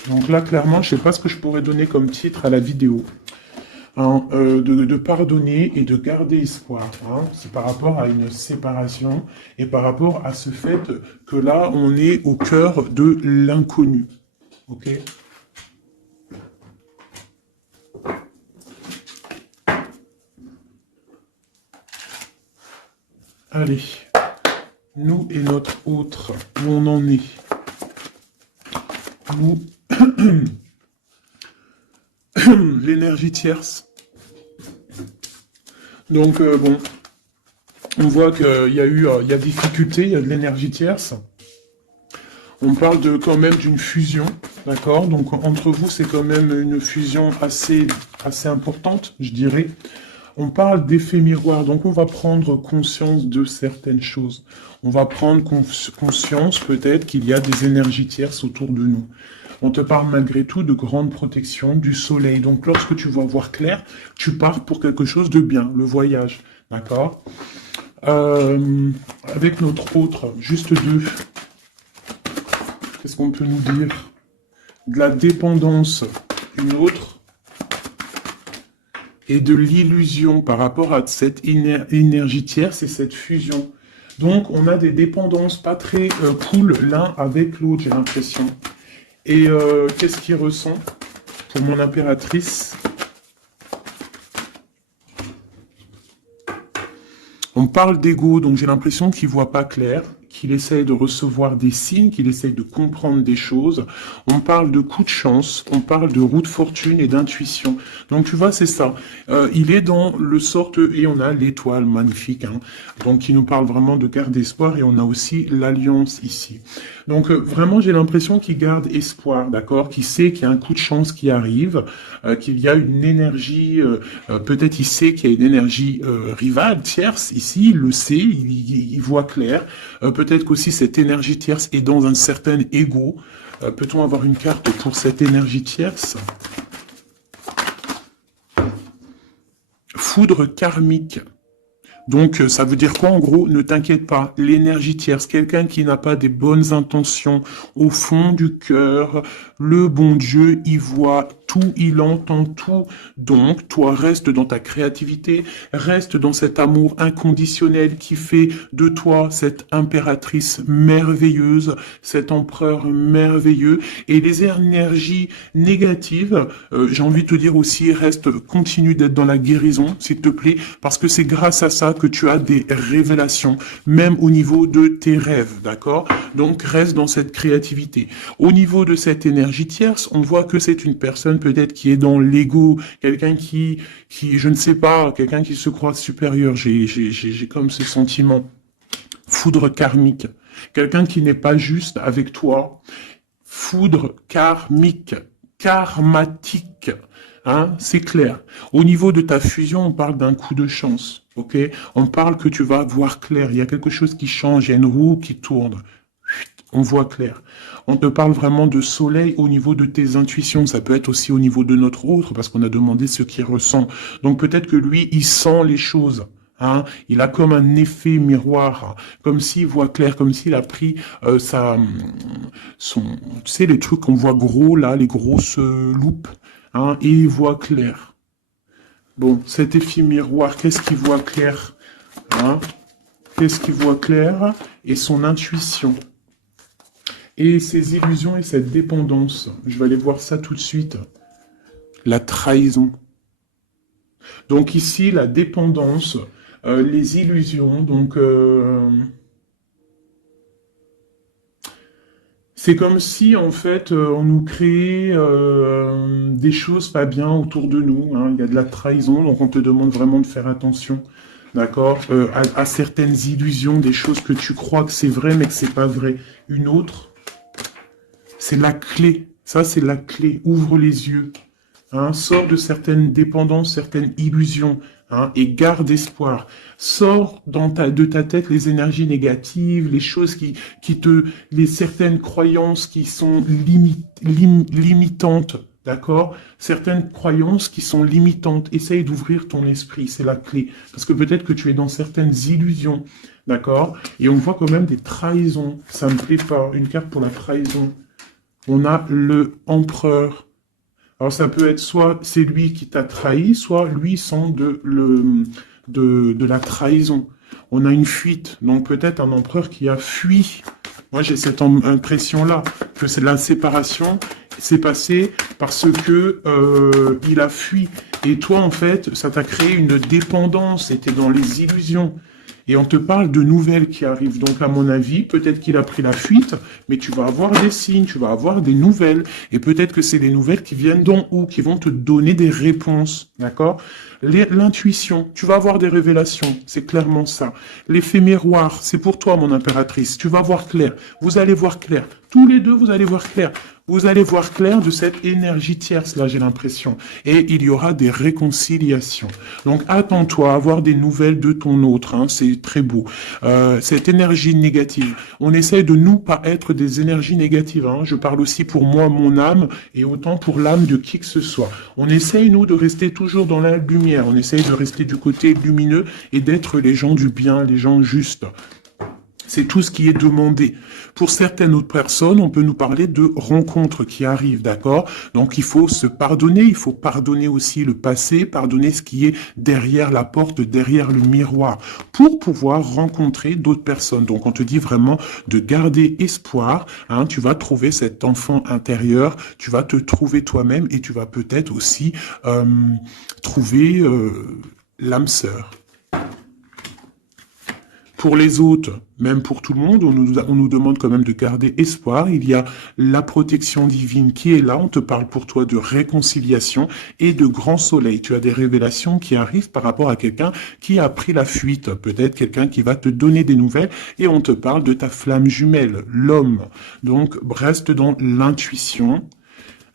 Donc là, clairement, je ne sais pas ce que je pourrais donner comme titre à la vidéo. Hein, de pardonner et de garder espoir. Hein. C'est par rapport à une séparation et par rapport à ce fait que là, on est au cœur de l'inconnu. Ok? Allez. Nous et notre autre, où on en est. Nous, l'énergie tierce. Donc, bon, on voit qu'il y a difficulté, il y a de l'énergie tierce. On parle quand même d'une fusion, d'accord? Donc, entre vous, c'est quand même une fusion assez importante, je dirais. On parle d'effet miroir, donc on va prendre conscience de certaines choses. On va prendre conscience peut-être qu'il y a des énergies tierces autour de nous. On te parle malgré tout de grande protection du soleil. Donc lorsque tu vas voir clair, tu pars pour quelque chose de bien, le voyage. D'accord avec notre autre, juste deux. Qu'est-ce qu'on peut nous dire? De la dépendance, une autre. Et de l'illusion par rapport à cette énergie tierce et cette fusion. Donc, on a des dépendances pas très cool l'un avec l'autre, j'ai l'impression. Et qu'est-ce qu'il ressent pour mon impératrice? On parle d'ego, donc j'ai l'impression qu'il voit pas clair, qu'il essaye de recevoir des signes, qu'il essaye de comprendre des choses. On parle de coup de chance, on parle de roue de fortune et d'intuition. Donc tu vois, c'est ça. Il est dans le sorte, et on a l'étoile magnifique, hein, donc qui nous parle vraiment de garde espoir, et on a aussi l'alliance ici. Donc vraiment, j'ai l'impression qu'il garde espoir, d'accord, qu'il sait qu'il y a un coup de chance qui arrive, qu'il y a une énergie, peut-être il sait qu'il y a une énergie rivale, tierce, ici, il le sait, il voit clair. Peut-être qu'aussi cette énergie tierce est dans un certain ego. Peut-on avoir une carte pour cette énergie tierce? Foudre karmique. Donc, ça veut dire quoi en gros? Ne t'inquiète pas, l'énergie tierce, quelqu'un qui n'a pas des bonnes intentions au fond du cœur, le bon Dieu, il voit tout, il entend tout. Donc, toi, reste dans ta créativité, reste dans cet amour inconditionnel qui fait de toi cette impératrice merveilleuse, cet empereur merveilleux. Et les énergies négatives, j'ai envie de te dire aussi, continue d'être dans la guérison, s'il te plaît, parce que c'est grâce à ça que tu as des révélations, même au niveau de tes rêves, d'accord? Donc, reste dans cette créativité. Au niveau de cette énergie tierce, on voit que c'est une personne peut-être qui est dans l'ego, quelqu'un qui, je ne sais pas, quelqu'un qui se croit supérieur. J'ai comme ce sentiment. Foudre karmique. Quelqu'un qui n'est pas juste avec toi. Foudre karmique. Karmatique. Hein, c'est clair. Au niveau de ta fusion, on parle d'un coup de chance. Ok? On parle que tu vas voir clair. Il y a quelque chose qui change. Il y a une roue qui tourne. On voit clair. On te parle vraiment de soleil au niveau de tes intuitions. Ça peut être aussi au niveau de notre autre, parce qu'on a demandé ce qu'il ressent. Donc peut-être que lui, il sent les choses. Hein, il a comme un effet miroir, comme s'il voit clair, comme s'il a pris tu sais, les trucs qu'on voit gros là, les grosses loupes, hein, et il voit clair. Bon, cet effet miroir, qu'est-ce qu'il voit clair, hein? Qu'est-ce qu'il voit clair? Et son intuition. Et ses illusions et cette dépendance. Je vais aller voir ça tout de suite. La trahison. Donc ici, la dépendance, les illusions, donc c'est comme si en fait on nous créait des choses pas bien autour de nous. Hein. Il y a de la trahison, donc on te demande vraiment de faire attention, d'accord, à certaines illusions, des choses que tu crois que c'est vrai mais que c'est pas vrai. Une autre, c'est la clé. Ça, c'est la clé. Ouvre les yeux. Hein, sors de certaines dépendances, certaines illusions, hein, et garde espoir. Sors de ta tête les énergies négatives, les choses les certaines croyances qui sont limitantes, d'accord? Certaines croyances qui sont limitantes. Essaye d'ouvrir ton esprit, c'est la clé. Parce que peut-être que tu es dans certaines illusions, d'accord? Et on voit quand même des trahisons. Ça me plaît pas. Une carte pour la trahison. On a le empereur. Alors ça peut être soit c'est lui qui t'a trahi, soit lui sent de la trahison. On a une fuite, donc peut-être un empereur qui a fui. Moi j'ai cette impression-là, que c'est la séparation, c'est passé parce que il a fui. Et toi en fait, ça t'a créé une dépendance, c'était dans les illusions. Et on te parle de nouvelles qui arrivent. Donc, à mon avis, peut-être qu'il a pris la fuite, mais tu vas avoir des signes, tu vas avoir des nouvelles. Et peut-être que c'est des nouvelles qui viennent d'en haut, qui vont te donner des réponses. D'accord? L'intuition, tu vas avoir des révélations. C'est clairement ça. L'effet miroir, c'est pour toi, mon impératrice. Tu vas voir clair. Vous allez voir clair. Tous les deux, vous allez voir clair. Vous allez voir clair de cette énergie tierce, là, j'ai l'impression. Et il y aura des réconciliations. Donc, attends-toi à avoir des nouvelles de ton autre. Hein, c'est très beau. Cette énergie négative. On essaie de nous pas être des énergies négatives. Hein. Je parle aussi pour moi, mon âme, et autant pour l'âme de qui que ce soit. On essaye, nous, de rester toujours dans la lumière. On essaye de rester du côté lumineux et d'être les gens du bien, les gens justes. C'est tout ce qui est demandé. Pour certaines autres personnes, on peut nous parler de rencontres qui arrivent, d'accord? Donc il faut se pardonner, il faut pardonner aussi le passé, pardonner ce qui est derrière la porte, derrière le miroir, pour pouvoir rencontrer d'autres personnes. Donc on te dit vraiment de garder espoir, hein, tu vas trouver cet enfant intérieur, tu vas te trouver toi-même et tu vas peut-être aussi trouver l'âme sœur. Pour les autres, même pour tout le monde, on nous demande quand même de garder espoir. Il y a la protection divine qui est là. On te parle pour toi de réconciliation et de grand soleil. Tu as des révélations qui arrivent par rapport à quelqu'un qui a pris la fuite. Peut-être quelqu'un qui va te donner des nouvelles et on te parle de ta flamme jumelle, l'homme. Donc, reste dans l'intuition.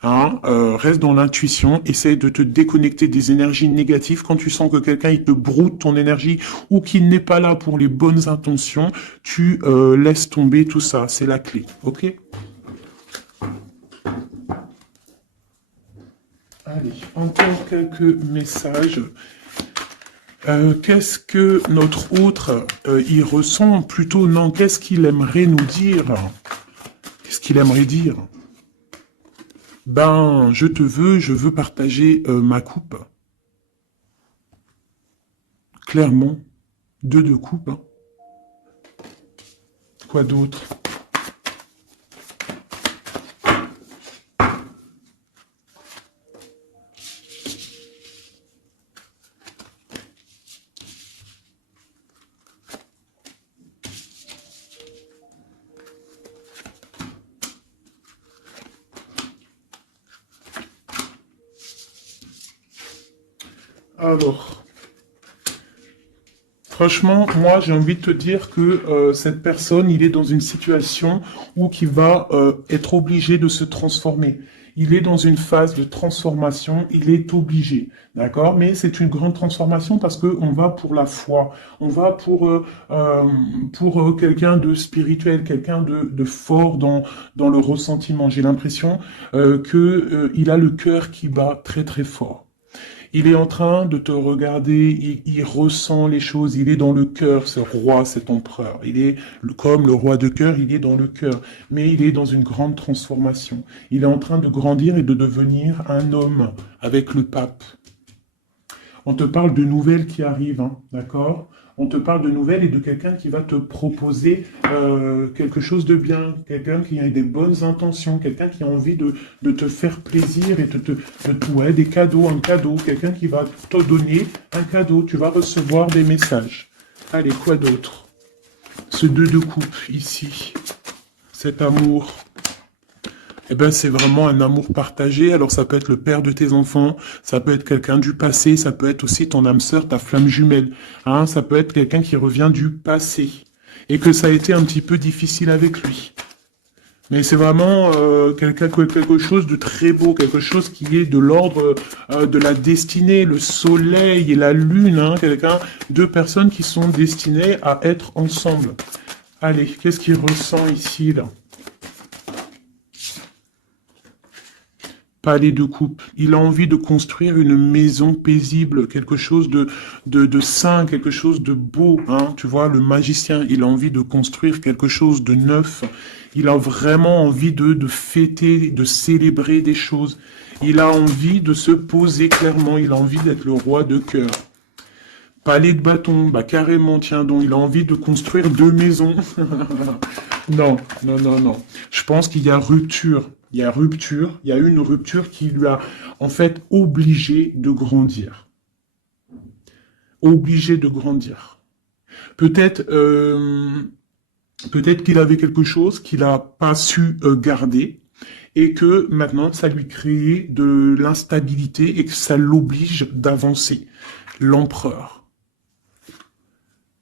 Hein, reste dans l'intuition, essaye de te déconnecter des énergies négatives. Quand tu sens que quelqu'un il te broute ton énergie ou qu'il n'est pas là pour les bonnes intentions, tu laisses tomber tout ça. C'est la clé, ok? Allez, encore quelques messages. Qu'est-ce que notre autre y ressent? Plutôt non, qu'est-ce qu'il aimerait nous dire? Qu'est-ce qu'il aimerait dire? Ben, je veux partager ma coupe. Clairement, deux coupes. Hein. Quoi d'autre? Alors, franchement, moi, j'ai envie de te dire que cette personne, il est dans une situation où il va être obligé de se transformer. Il est dans une phase de transformation, il est obligé, d'accord? Mais c'est une grande transformation parce que on va pour la foi, on va pour quelqu'un de spirituel, quelqu'un de fort dans le ressentiment. J'ai l'impression que il a le cœur qui bat très très fort. Il est en train de te regarder, il ressent les choses, il est dans le cœur, ce roi, cet empereur. Il est comme le roi de cœur, il est dans le cœur, mais il est dans une grande transformation. Il est en train de grandir et de devenir un homme avec le pape. On te parle de nouvelles qui arrivent, hein, d'accord? On te parle de nouvelles et de quelqu'un qui va te proposer quelque chose de bien, quelqu'un qui a des bonnes intentions, quelqu'un qui a envie de te faire plaisir et ouais, des cadeaux, un cadeau, quelqu'un qui va te donner un cadeau, tu vas recevoir des messages. Allez, quoi d'autre? Ce deux de coupe ici, cet amour. Eh ben, c'est vraiment un amour partagé. Alors, ça peut être le père de tes enfants, ça peut être quelqu'un du passé, ça peut être aussi ton âme sœur, ta flamme jumelle. Hein, ça peut être quelqu'un qui revient du passé et que ça a été un petit peu difficile avec lui. Mais c'est vraiment quelque chose de très beau, quelque chose qui est de l'ordre de la destinée, le soleil et la lune, hein, deux personnes qui sont destinées à être ensemble. Allez, qu'est-ce qu'il ressent ici, là? Palais de coupe. Il a envie de construire une maison paisible, quelque chose de sain, quelque chose de beau. Hein. Tu vois, le magicien, il a envie de construire quelque chose de neuf. Il a vraiment envie de fêter, de célébrer des choses. Il a envie de se poser clairement. Il a envie d'être le roi de cœur. Palais de bâton, bah carrément, tiens donc, il a envie de construire deux maisons. Non, non, non, non. Je pense qu'il y a rupture. Il y a rupture. Il y a une rupture qui lui a, en fait, obligé de grandir. Obligé de grandir. Peut-être peut-être qu'il avait quelque chose qu'il n'a pas su garder et que maintenant, ça lui crée de l'instabilité et que ça l'oblige d'avancer. L'empereur.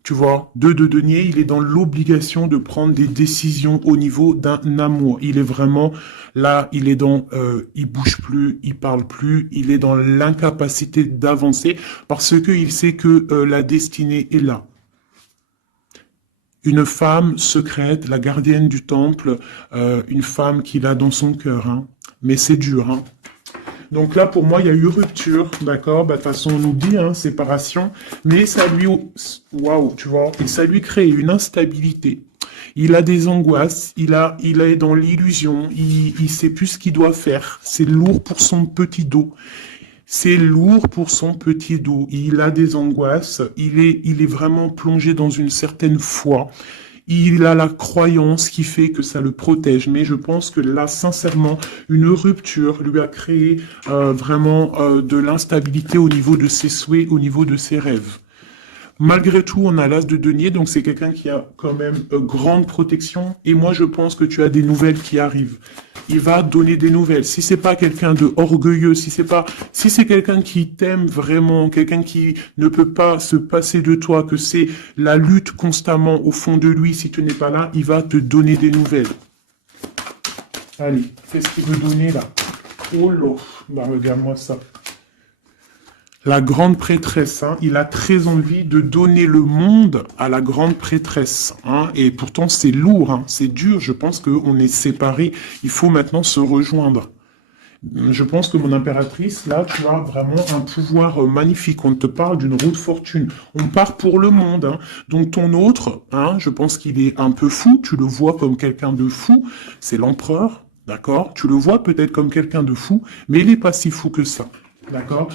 Tu vois, deux de denier, il est dans l'obligation de prendre des décisions au niveau d'un amour. Il est vraiment là, il est dans, il bouge plus, il parle plus, il est dans l'incapacité d'avancer parce que il sait que la destinée est là. Une femme secrète, la gardienne du temple, une femme qu'il a dans son cœur. Hein. Mais c'est dur, hein. Donc là, pour moi, il y a eu rupture, d'accord? Bah, de toute façon, on nous dit, hein, séparation. Mais ça lui, waouh, tu vois, et ça lui crée une instabilité. Il a des angoisses, il est dans l'illusion, il sait plus ce qu'il doit faire. C'est lourd pour son petit dos. C'est lourd pour son petit dos. Il a des angoisses, il est vraiment plongé dans une certaine foi. Il a la croyance qui fait que ça le protège. Mais je pense que là, sincèrement, une rupture lui a créé vraiment de l'instabilité au niveau de ses souhaits, au niveau de ses rêves. Malgré tout, on a l'as de denier, donc c'est quelqu'un qui a quand même grande protection. Et moi, je pense que tu as des nouvelles qui arrivent. Il va donner des nouvelles. Si c'est pas quelqu'un de orgueilleux, si c'est quelqu'un qui t'aime vraiment, quelqu'un qui ne peut pas se passer de toi, que c'est la lutte constamment au fond de lui, si tu n'es pas là, il va te donner des nouvelles. Allez, qu'est-ce qu'il veut donner là? Oh là, bah regarde-moi ça. La grande prêtresse, hein, il a très envie de donner le monde à la grande prêtresse. Hein, et pourtant, c'est lourd, hein, c'est dur. Je pense qu'on est séparés. Il faut maintenant se rejoindre. Je pense que mon impératrice, là, tu as vraiment un pouvoir magnifique. On te parle d'une roue de fortune. On part pour le monde. Hein. Donc ton autre, hein, je pense qu'il est un peu fou. Tu le vois comme quelqu'un de fou. C'est l'empereur, d'accord? Tu le vois peut-être comme quelqu'un de fou, mais il n'est pas si fou que ça, d'accord?